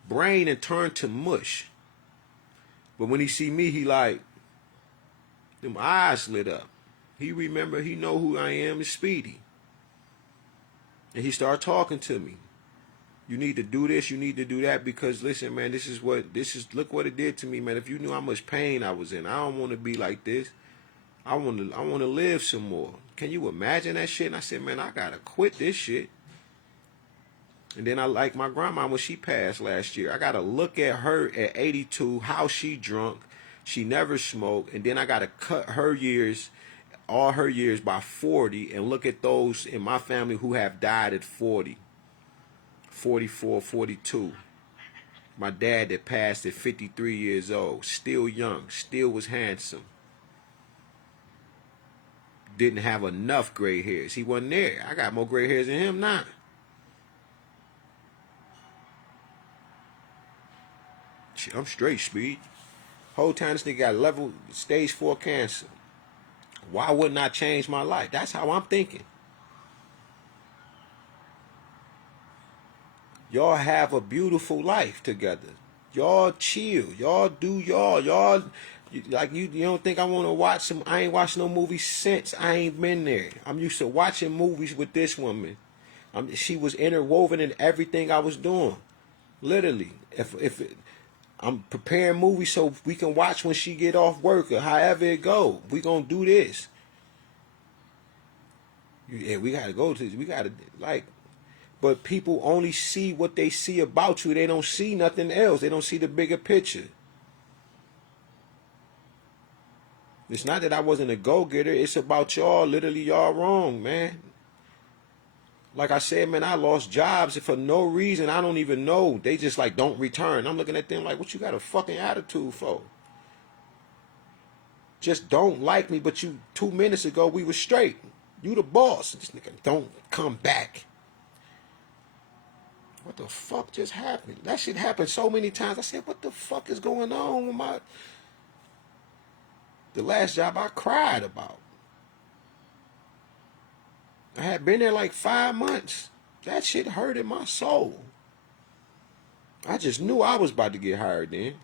Brain and turned to mush. But when he see me, he like, them eyes lit up. He remember, he know who I am, is Speedy. And he started talking to me. You need to do this, you need to do that, because listen, man, look what it did to me, man. If you knew how much pain I was in, I don't want to be like this. I want to live some more. Can you imagine that shit? And I said, man, I gotta quit this shit. And then I like my grandma when she passed last year. I gotta look at her at 82, how she drunk. She never smoked, and then I gotta cut her years, all her years by 40, and look at those in my family who have died at 40. 44, 42. My dad that passed at 53 years old, still young, still was handsome. Didn't have enough gray hairs. He wasn't there. I got more gray hairs than him now. Shit, I'm straight, Speed. Whole time this nigga got level stage 4 cancer. Why wouldn't I change my life? That's how I'm thinking. Y'all have a beautiful life together. Y'all chill. Y'all do y'all. You don't think I want to watch some? I ain't watched no movies since I ain't been there. I'm used to watching movies with this woman. She was interwoven in everything I was doing. Literally. I'm preparing movies so we can watch when she get off work or however it go. We gonna do this. Yeah, we gotta go to this. We gotta but people only see what they see about you. They don't see nothing else. They don't see the bigger picture. It's not that I wasn't a go-getter. It's about y'all. Literally, y'all wrong, man. Like I said, man, I lost jobs for no reason. I don't even know. They just like, don't return. I'm looking at them like, what you got a fucking attitude for? Just don't like me, but you 2 minutes ago, we were straight. You the boss. This nigga don't come back. What the fuck just happened? That shit happened so many times. I said, what the fuck is going on with the last job I cried about? I had been there like 5 months. That shit hurt in my soul. I just knew I was about to get hired then.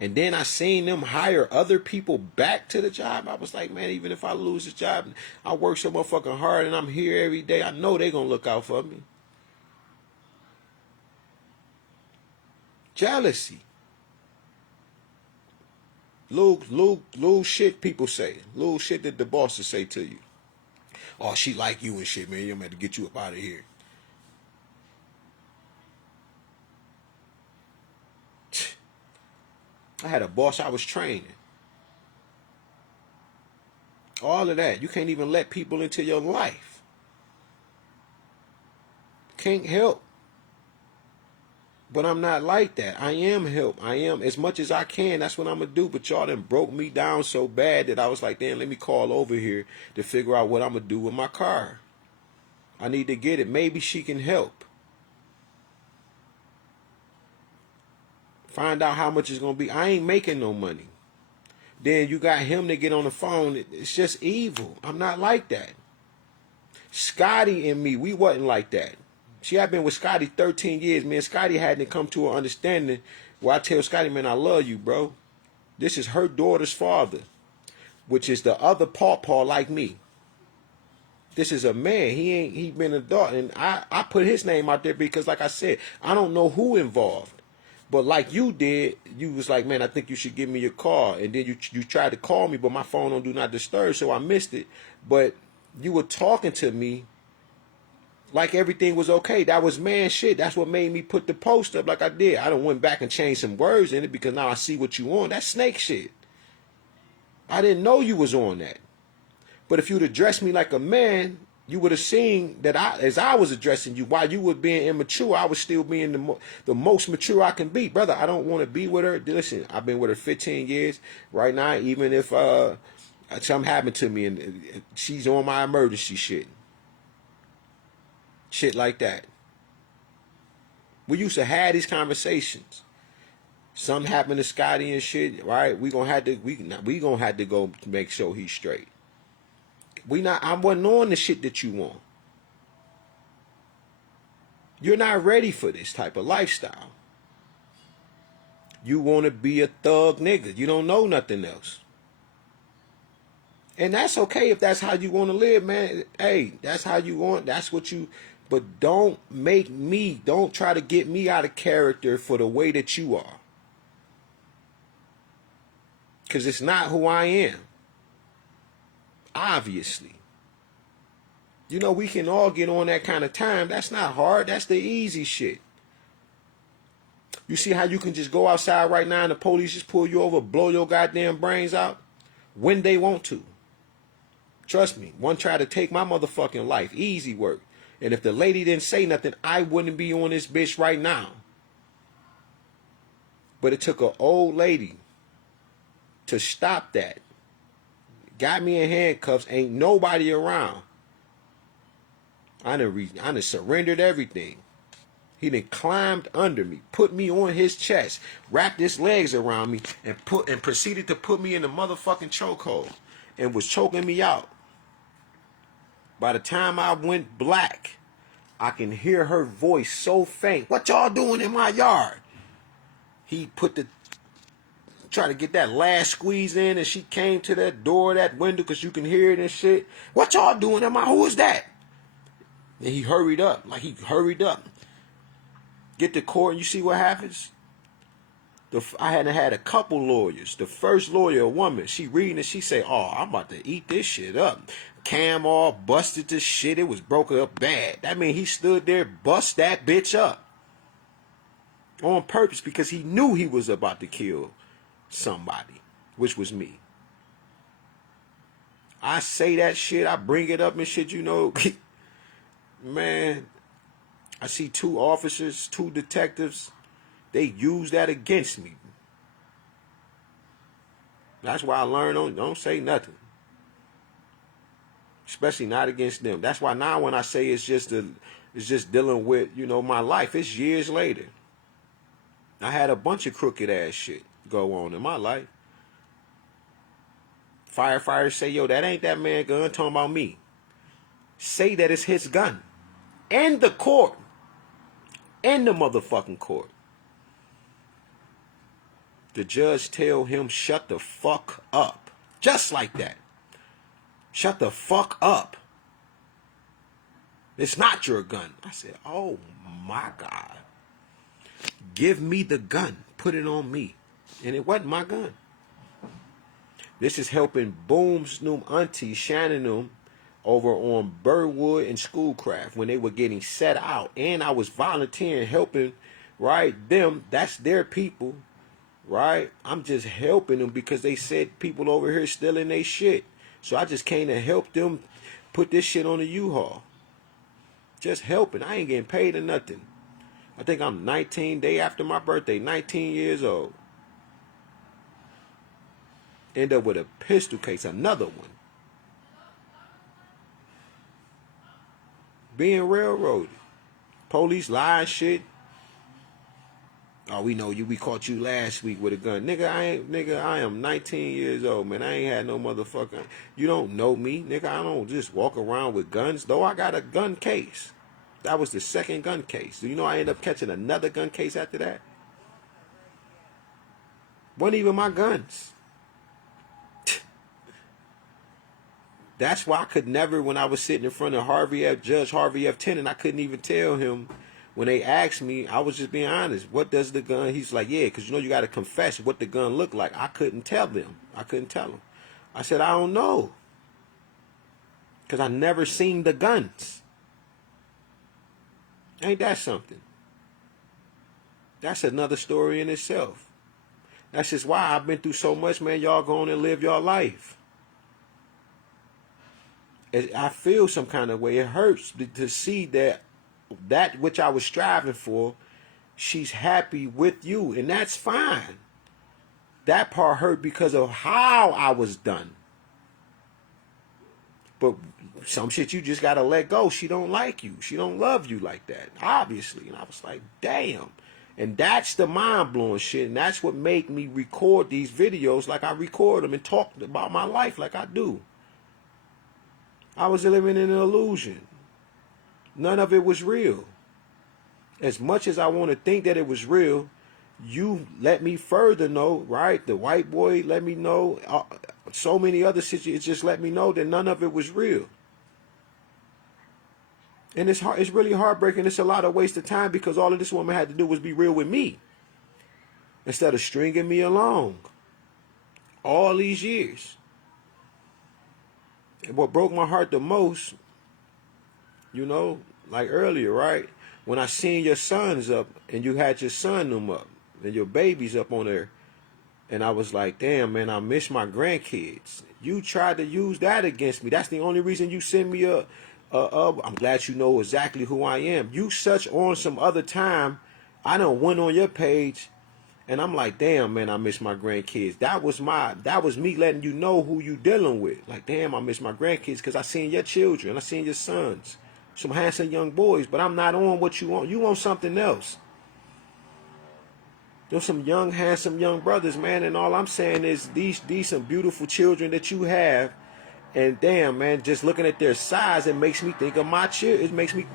And then I seen them hire other people back to the job. I was like, man, even if I lose this job, I work so motherfucking hard and I'm here every day, I know they gonna look out for me. Jealousy. Little shit people say. Little shit that the bosses say to you. Oh, she like you and shit, man. I'm going to get you up out of here. I had a boss I was training. All of that. You can't even let people into your life. Can't help. But I'm not like that. I am help. I am as much as I can. That's what I'm going to do. But y'all done broke me down so bad that I was like, damn, let me call over here to figure out what I'm going to do with my car. I need to get it. Maybe she can help. Find out how much it's going to be. I ain't making no money. Then you got him to get on the phone. It's just evil. I'm not like that. Scotty and me, we wasn't like that. See, I've been with Scotty 13 years. Me and Scotty hadn't come to an understanding where I tell Scotty, man, I love you, bro. This is her daughter's father, which is the other pawpaw like me. This is a man. He been an adult. And I put his name out there because, like I said, I don't know who involved. But like you did, you was like, man, I think you should give me your call. And then you tried to call me, but my phone on Do Not Disturb, so I missed it. But you were talking to me like everything was okay. That was man shit. That's what made me put the post up like I did. I done went back and changed some words in it because now I see what you on. That's snake shit. I didn't know you was on that. But if you'd addressed me like a man, you would have seen that as I was addressing you, while you were being immature, I was still being the most mature I can be. Brother, I don't want to be with her. Listen, I've been with her 15 years. Right now, even if something happened to me and she's on my emergency shit. Shit like that. We used to have these conversations. Something happened to Scotty and shit, right? We gonna have to go make sure he's straight. I wasn't on the shit that you want. You're not ready for this type of lifestyle. You want to be a thug nigga. You don't know nothing else. And that's okay if that's how you want to live, man. Hey, that's how you want. That's what you... But don't try to get me out of character for the way that you are. Because it's not who I am. Obviously. You know, we can all get on that kind of time. That's not hard. That's the easy shit. You see how you can just go outside right now and the police just pull you over, blow your goddamn brains out when they want to. Trust me. One tried to take my motherfucking life. Easy work. And if the lady didn't say nothing, I wouldn't be on this bitch right now. But it took an old lady to stop that. Got me in handcuffs. Ain't nobody around. I done surrendered everything. He done climbed under me, put me on his chest, wrapped his legs around me, and proceeded to put me in the motherfucking chokehold, and was choking me out. By the time I went black, I can hear her voice so faint. What y'all doing in my yard? He try to get that last squeeze in, and she came to that door, that window, because you can hear it and shit. What y'all doing in my, who is that? And he hurried up, Get to court, and you see what happens? I hadn't had a couple lawyers. The first lawyer, a woman, she reading it, she say, oh, I'm about to eat this shit up. Cam all busted to shit. It was broken up bad. That mean he stood there, bust that bitch up. On purpose, because he knew he was about to kill somebody, which was me. I say that shit, I bring it up and shit, you know. Man, I see 2 officers, 2 detectives. They use that against me. That's why I learned, don't say nothing. Especially not against them. That's why now when I say it's just dealing with, you know, my life, it's years later. I had a bunch of crooked ass shit go on in my life. Firefighters say, yo, that ain't that man gun, talking about me. Say that it's his gun. In the court. In the motherfucking court. The judge tell him, shut the fuck up. Just like that. Shut the fuck up. It's not your gun. I said, oh my God. Give me the gun. Put it on me. And it wasn't my gun. This is helping Boom's new auntie, Shannon, them, over on Birdwood and Schoolcraft when they were getting set out. And I was volunteering, helping, right, them. That's their people, right? I'm just helping them because they said people over here stealing their shit. So I just came to help them put this shit on the U-Haul. Just helping. I ain't getting paid or nothing. I think I'm 19, day after my birthday, 19 years old. End up with a pistol case, another one. Being railroaded. Police lying shit. Oh, we know you. We caught you last week with a gun. Nigga, I am 19 years old, man. I ain't had no motherfucker. You don't know me. Nigga, I don't just walk around with guns. Though I got a gun case. That was the second gun case. Do you know I ended up catching another gun case after that? Wasn't even my guns. That's why I could never, when I was sitting in front of Judge Harvey F. Tennant, I couldn't even tell him. When they asked me, I was just being honest. What does the gun? He's like, yeah, because you know you got to confess what the gun looked like. I couldn't tell them. I couldn't tell them. I said, I don't know. Because I never seen the guns. Ain't that something? That's another story in itself. That's just why I've been through so much, man. Y'all go on and live your life. I feel some kind of way. It hurts to see that which I was striving for, she's happy with you, and that's fine. That part hurt because of how I was done. But some shit you just gotta let go. She don't like you. She don't love you like that, obviously. And I was like, damn. And that's the mind-blowing shit, and that's what made me record these videos like I record them and talk about my life like I do. I was living in an illusion. None of it was real. As much as I want to think that it was real, you let me further know, right? The white boy let me know. So many other situations just let me know that none of it was real. And it's hard, it's really heartbreaking. It's a lot of waste of time because all of this woman had to do was be real with me. Instead of stringing me along. All these years. And what broke my heart the most, you know, like earlier, right? When I seen your sons up and you had your son them up and your babies up on there, and I was like, damn, man, I miss my grandkids. You tried to use that against me. That's the only reason you send me I'm glad you know exactly who I am. You such on some other time, I done went on your page And I'm like, damn, man, I miss my grandkids. That was me letting you know who you dealing with. Like, damn, I miss my grandkids because I seen your children. I seen your sons. Some handsome young boys, but I'm not on what you want. You want something else. There's some young, handsome young brothers, man, and all I'm saying is these some beautiful children that you have, and damn, man, just looking at their size, it makes me think of my children. It makes me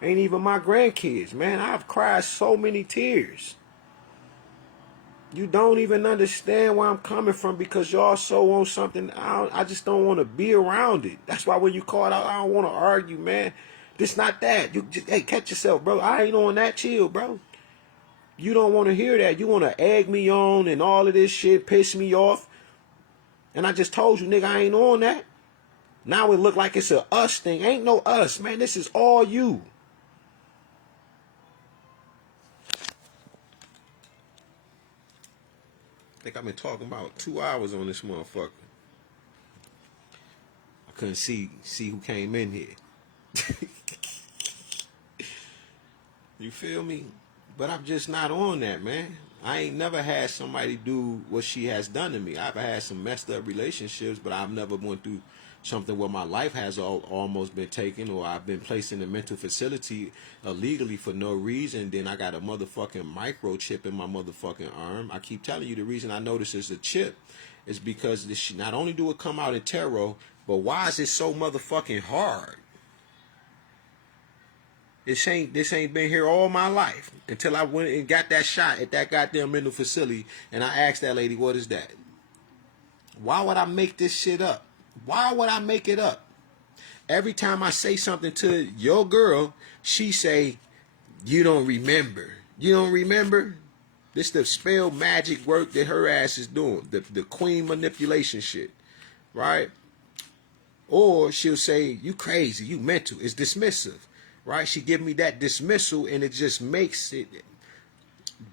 ain't even my grandkids, man. I've cried so many tears. You don't even understand where I'm coming from because y'all so on something. I just don't want to be around it. That's why when you call it out, I don't want to argue, man. This not that. You just, hey, catch yourself, bro. I ain't on that. Chill, bro. You don't want to hear that. You want to egg me on and all of this shit, piss me off. And I just told you, nigga, I ain't on that. Now it look like it's a us thing. Ain't no us, man. This is all you. I think I've been talking about 2 hours on this motherfucker. I couldn't see who came in here. You feel me? But I'm just not on that, man. I ain't never had somebody do what she has done to me. I've had some messed up relationships, but I've never went through something where my life has almost been taken, or I've been placed in a mental facility illegally for no reason. Then I got a motherfucking microchip in my motherfucking arm. I keep telling you the reason I know this is a chip is because this not only do it come out in tarot, but why is it so motherfucking hard? This ain't been here all my life until I went and got that shot at that goddamn mental facility, and I asked that lady, "What is that?" Why would I make this shit up? Why would I make it up? Every time I say something to your girl, she say, "You don't remember. You don't remember." This the spell magic work that her ass is doing, the queen manipulation shit, right? Or she'll say, "You crazy, you mental." It's dismissive, right? She give me that dismissal, and it just makes it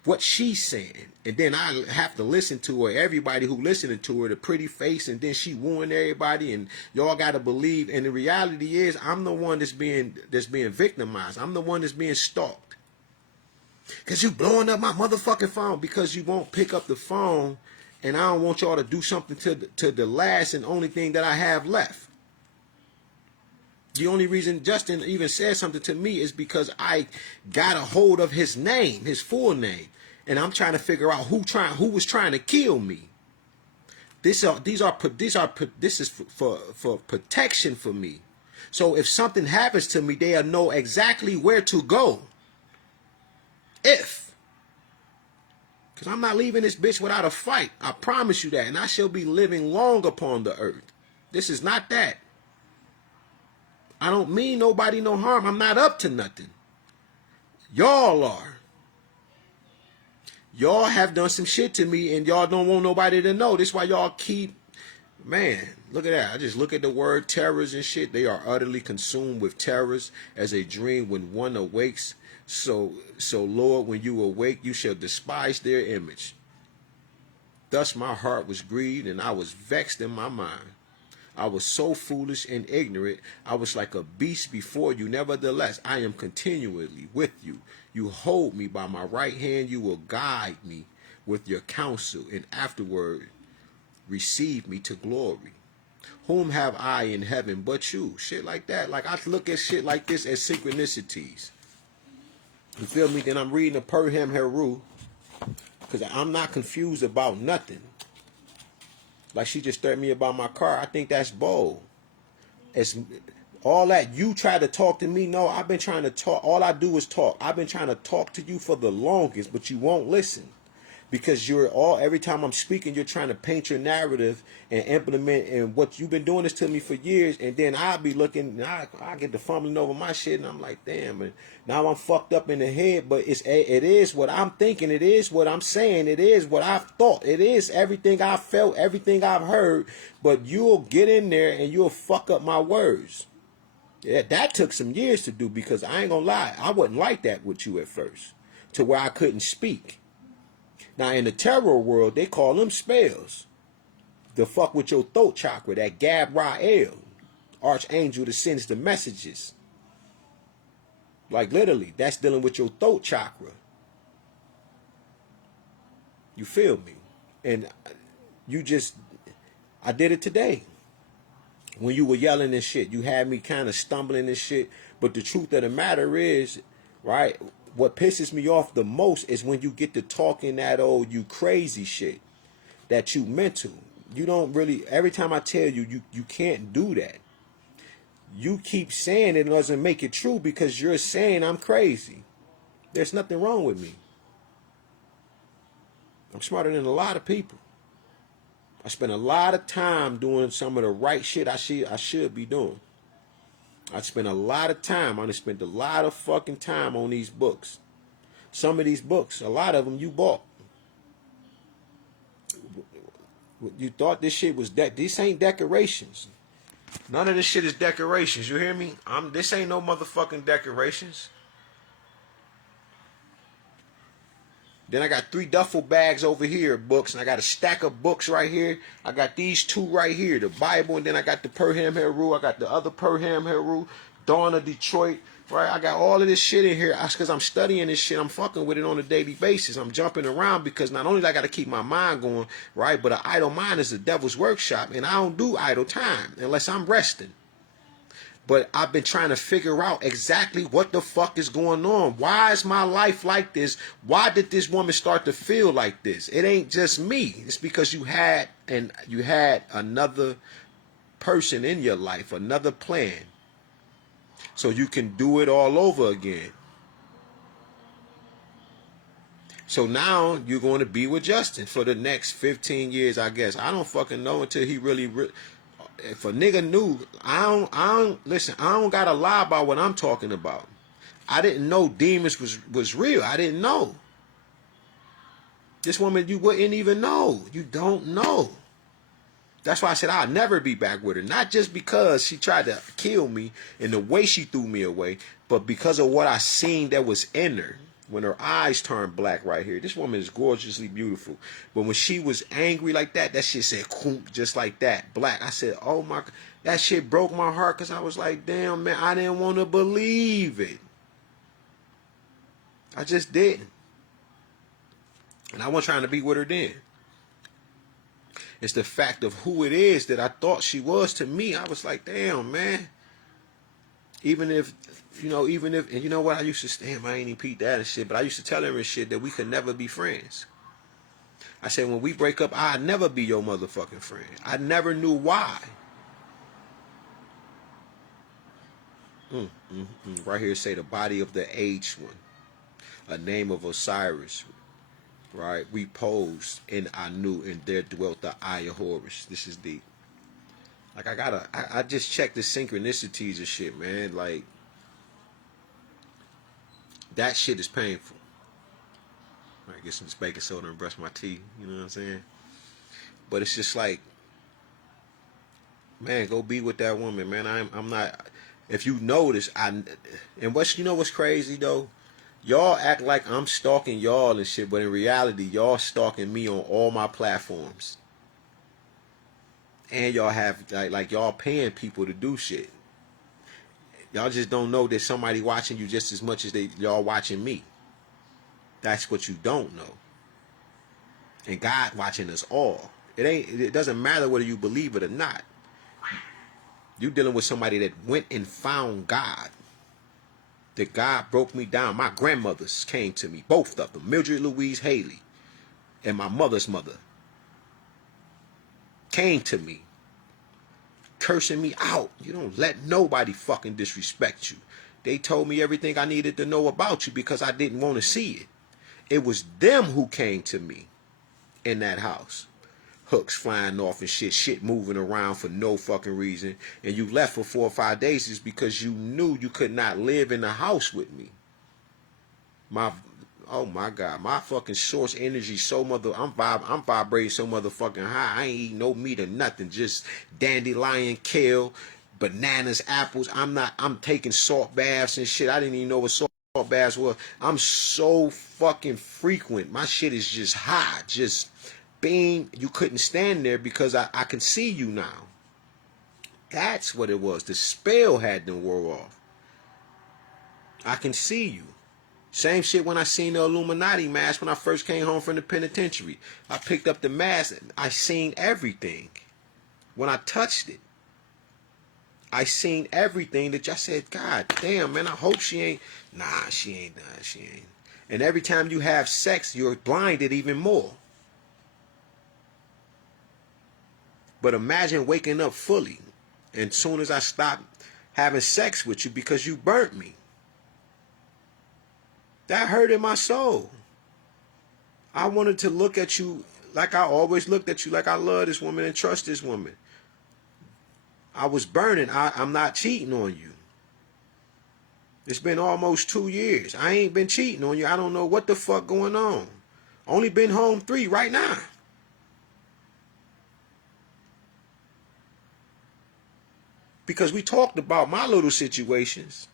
what she's saying. And then I have to listen to her. Everybody who listening to her, the pretty face, and then she wooing everybody, and y'all gotta believe. And the reality is, I'm the one that's being victimized. I'm the one that's being stalked. Cause you blowing up my motherfucking phone because you won't pick up the phone, and I don't want y'all to do something to the last and only thing that I have left. The only reason Justin even said something to me is because I got a hold of his name, his full name, and I'm trying to figure out who was trying to kill me. This is for protection for me. So if something happens to me, they'll know exactly where to go. Because I'm not leaving this bitch without a fight. I promise you that, and I shall be living long upon the earth. This is not that. I don't mean nobody no harm. I'm not up to nothing. Y'all are. Y'all have done some shit to me, and y'all don't want nobody to know. This is why y'all keep, man, look at that. I just look at the word terrors and shit. They are utterly consumed with terrors as a dream when one awakes. So Lord, when you awake, you shall despise their image. Thus my heart was grieved, and I was vexed in my mind. I was so foolish and ignorant. I was like a beast before you. Nevertheless, I am continually with you. You hold me by my right hand. You will guide me with your counsel, and afterward receive me to glory. Whom have I in heaven but you? Shit like that. Like, I look at shit like this as synchronicities. You feel me? Then I'm reading the Perham Heru, because I'm not confused about nothing. Like, she just threatened me about my car. I think that's bold. It's all that you try to talk to me. No, I've been trying to talk. All I do is talk. I've been trying to talk to you for the longest, but you won't listen. Because every time I'm speaking, you're trying to paint your narrative and implement, and what you've been doing this to me for years, and then I'll be looking, I get the fumbling over my shit, and I'm like, damn, and now I'm fucked up in the head, but it is what I'm thinking, it is what I'm saying, it is what I've thought, it is everything I felt, everything I've heard, but you'll get in there and you'll fuck up my words. Yeah, that took some years to do, because I ain't gonna lie, I wasn't like that with you at first, to where I couldn't speak. Now, in the tarot world, they call them spells. The fuck with your throat chakra, that Gabriel, archangel that sends the messages. Like, literally, that's dealing with your throat chakra. You feel me? And you just, I did it today. When you were yelling and shit, you had me kind of stumbling and shit. But the truth of the matter is, right, what pisses me off the most is when you get to talking that old you crazy shit that you mental. You don't really, every time I tell you, you can't do that. You keep saying it doesn't make it true because you're saying I'm crazy. There's nothing wrong with me. I'm smarter than a lot of people. I spend a lot of time doing some of the right shit I should be doing. I spent a lot of time. I done spent a lot of fucking time on these books. Some of these books, a lot of them you bought. You thought this shit was this ain't decorations. None of this shit is decorations. You hear me? This ain't no motherfucking decorations. Then I got 3 duffel bags over here of books, and I got a stack of books right here. I got these 2 right here, the Bible, and then I got the Perham Heru. I got the other Perham Heru, Dawn of Detroit, right? I got all of this shit in here. That's because I'm studying this shit. I'm fucking with it on a daily basis. I'm jumping around because not only do I got to keep my mind going, right, but an idle mind is the devil's workshop, and I don't do idle time unless I'm resting. But I've been trying to figure out exactly what the fuck is going on. Why is my life like this? Why did this woman start to feel like this? It ain't just me. It's because you had another person in your life, another plan. So you can do it all over again. So now you're going to be with Justin for the next 15 years, I guess. I don't fucking know until he really if a nigga knew, I don't gotta lie about what I'm talking about. I didn't know demons was real. I didn't know. This woman, you wouldn't even know. You don't know. That's why I said I'll never be back with her. Not just because she tried to kill me and the way she threw me away, but because of what I seen that was in her. When her eyes turned black right here. This woman is gorgeously beautiful. But when she was angry like that, that shit said, just like that, black. I said, oh my, that shit broke my heart because I was like, damn, man, I didn't want to believe it. I just didn't. And I wasn't trying to be with her then. It's the fact of who it is that I thought she was to me. I was like, damn, man. Even if, and you know what, I used to stand, I ain't even peep that and shit, but I used to tell her and shit that we could never be friends. I said, when we break up, I'll never be your motherfucking friend. I never knew why. Right here say the body of the aged one, a name of Osiris, right? We posed in Anu, and there dwelt the eye of Horus. This is deep. Like I just checked the synchronicities and shit, man. Like, that shit is painful. I get some baking soda and brush my teeth. You know what I'm saying? But it's just like, man, go be with that woman, man. I'm not. If you notice, and what's crazy though? Y'all act like I'm stalking y'all and shit, but in reality, y'all stalking me on all my platforms. And y'all have like y'all paying people to do shit. Y'all just don't know that somebody watching you just as much as y'all watching me. That's what you don't know. And God watching us all. It doesn't matter whether you believe it or not. You dealing with somebody that went and found God. That God broke me down. My grandmothers came to me, both of them, Mildred Louise Haley and my mother's mother, came to me, cursing me out. You don't let nobody fucking disrespect you. They told me everything I needed to know about you because I didn't want to see it. It was them who came to me in that house. Hooks flying off and shit moving around for no fucking reason. And you left for 4 or 5 days is because you knew you could not live in the house with me. Oh my God, my fucking source energy I'm vibrating so motherfucking high. I ain't eating no meat or nothing, just dandelion, kale, bananas, apples. I'm taking salt baths and shit. I didn't even know what salt baths were. I'm so fucking frequent. My shit is just hot, just being, you couldn't stand there because I can see you now. That's what it was. The spell had them wore off. I can see you. Same shit when I seen the Illuminati mask when I first came home from the penitentiary. I picked up the mask. I seen everything. When I touched it, I seen everything that y'all said, God damn, man, I hope she ain't. Nah, she ain't. Nah, she ain't. And every time you have sex, you're blinded even more. But imagine waking up fully. And soon as I stop having sex with you because you burnt me. That hurt in my soul. I wanted to look at you like I always looked at you, like I love this woman and trust this woman. I was burning. I'm not cheating on you. It's been almost 2 years. I ain't been cheating on you. I don't know what the fuck going on. Only been home 3 right now. Because we talked about my little situations.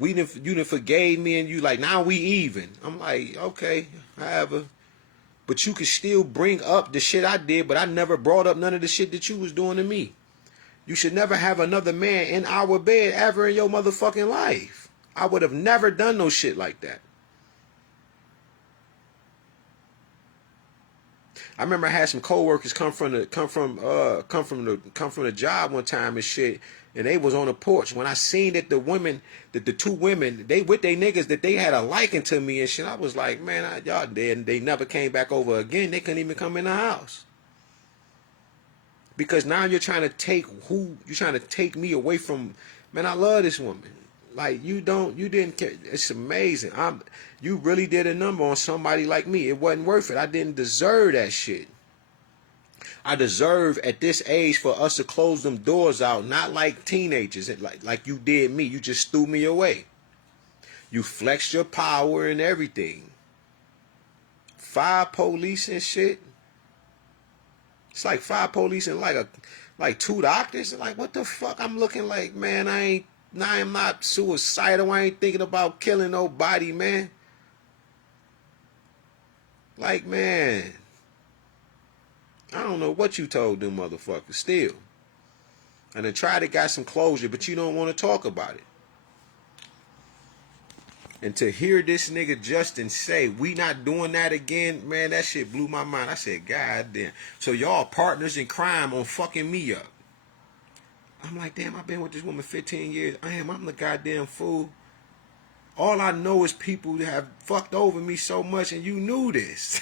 You done forgave me and you like, now we even. I'm like, okay, however. But you can still bring up the shit I did, but I never brought up none of the shit that you was doing to me. You should never have another man in our bed ever in your motherfucking life. I would have never done no shit like that. I remember I had some coworkers come from the job one time and shit, and they was on the porch. When I seen that the two women, they with they niggas, that they had a liking to me and shit, I was like, man, y'all dead. They never came back over again. They couldn't even come in the house. Because now you're trying to take me away from, man, I love this woman. Like you didn't care. It's amazing. You really did a number on somebody like me. It wasn't worth it. I didn't deserve that shit. I deserve at this age for us to close them doors out, not like teenagers, like you did me. You just threw me away. You flexed your power and everything. 5 police and shit. It's like 5 police and like 2 doctors. Like what the fuck? I'm looking like, man, I'm not suicidal. I ain't thinking about killing nobody, man. Like, man, I don't know what you told them motherfuckers still. And then try to got some closure, but you don't want to talk about it. And to hear this nigga Justin say, we not doing that again, man, that shit blew my mind. I said, God damn. So y'all partners in crime on fucking me up. I'm like, damn, I've been with this woman 15 years. I'm the goddamn fool. All I know is people have fucked over me so much, and you knew this.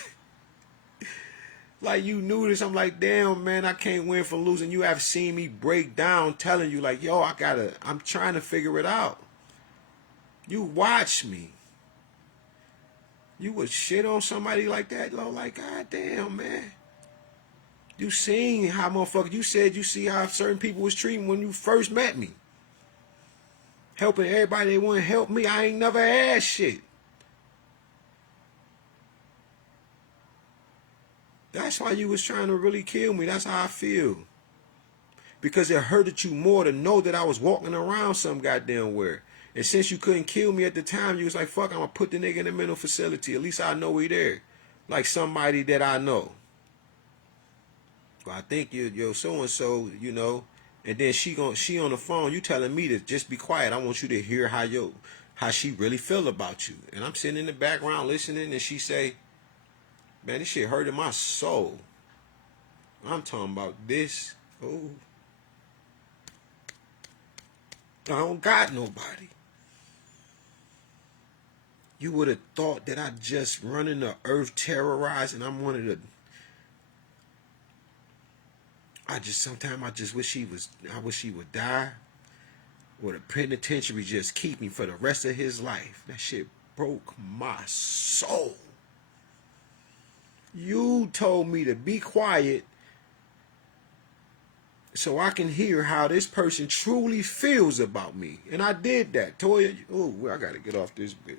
Like, you knew this. I'm like, damn, man, I can't win for losing. You have seen me break down telling you, like, yo, I'm trying to figure it out. You watch me. You would shit on somebody like that, though? Like, goddamn, man. You seen how motherfucker, you said you see how certain people was treating when you first met me. Helping everybody that wouldn't help me. I ain't never asked shit. That's why you was trying to really kill me. That's how I feel. Because it hurted you more to know that I was walking around some goddamn where. And since you couldn't kill me at the time, you was like, fuck, I'm going to put the nigga in the mental facility. At least I know he there. Like somebody that I know. Well, I think you're so-and-so, you know. And then she on the phone, you telling me to just be quiet. I want you to hear how she really feel about you. And I'm sitting in the background listening, and she say, man, this shit hurting my soul. I'm talking about this. Oh, I don't got nobody. You would have thought that I just running the earth terrorized, and I'm one of the. Sometimes I just wish I wish he would die, or the penitentiary just keep me for the rest of his life. That shit broke my soul. You told me to be quiet so I can hear how this person truly feels about me. And I did that. Toya, oh, I gotta get off this bitch.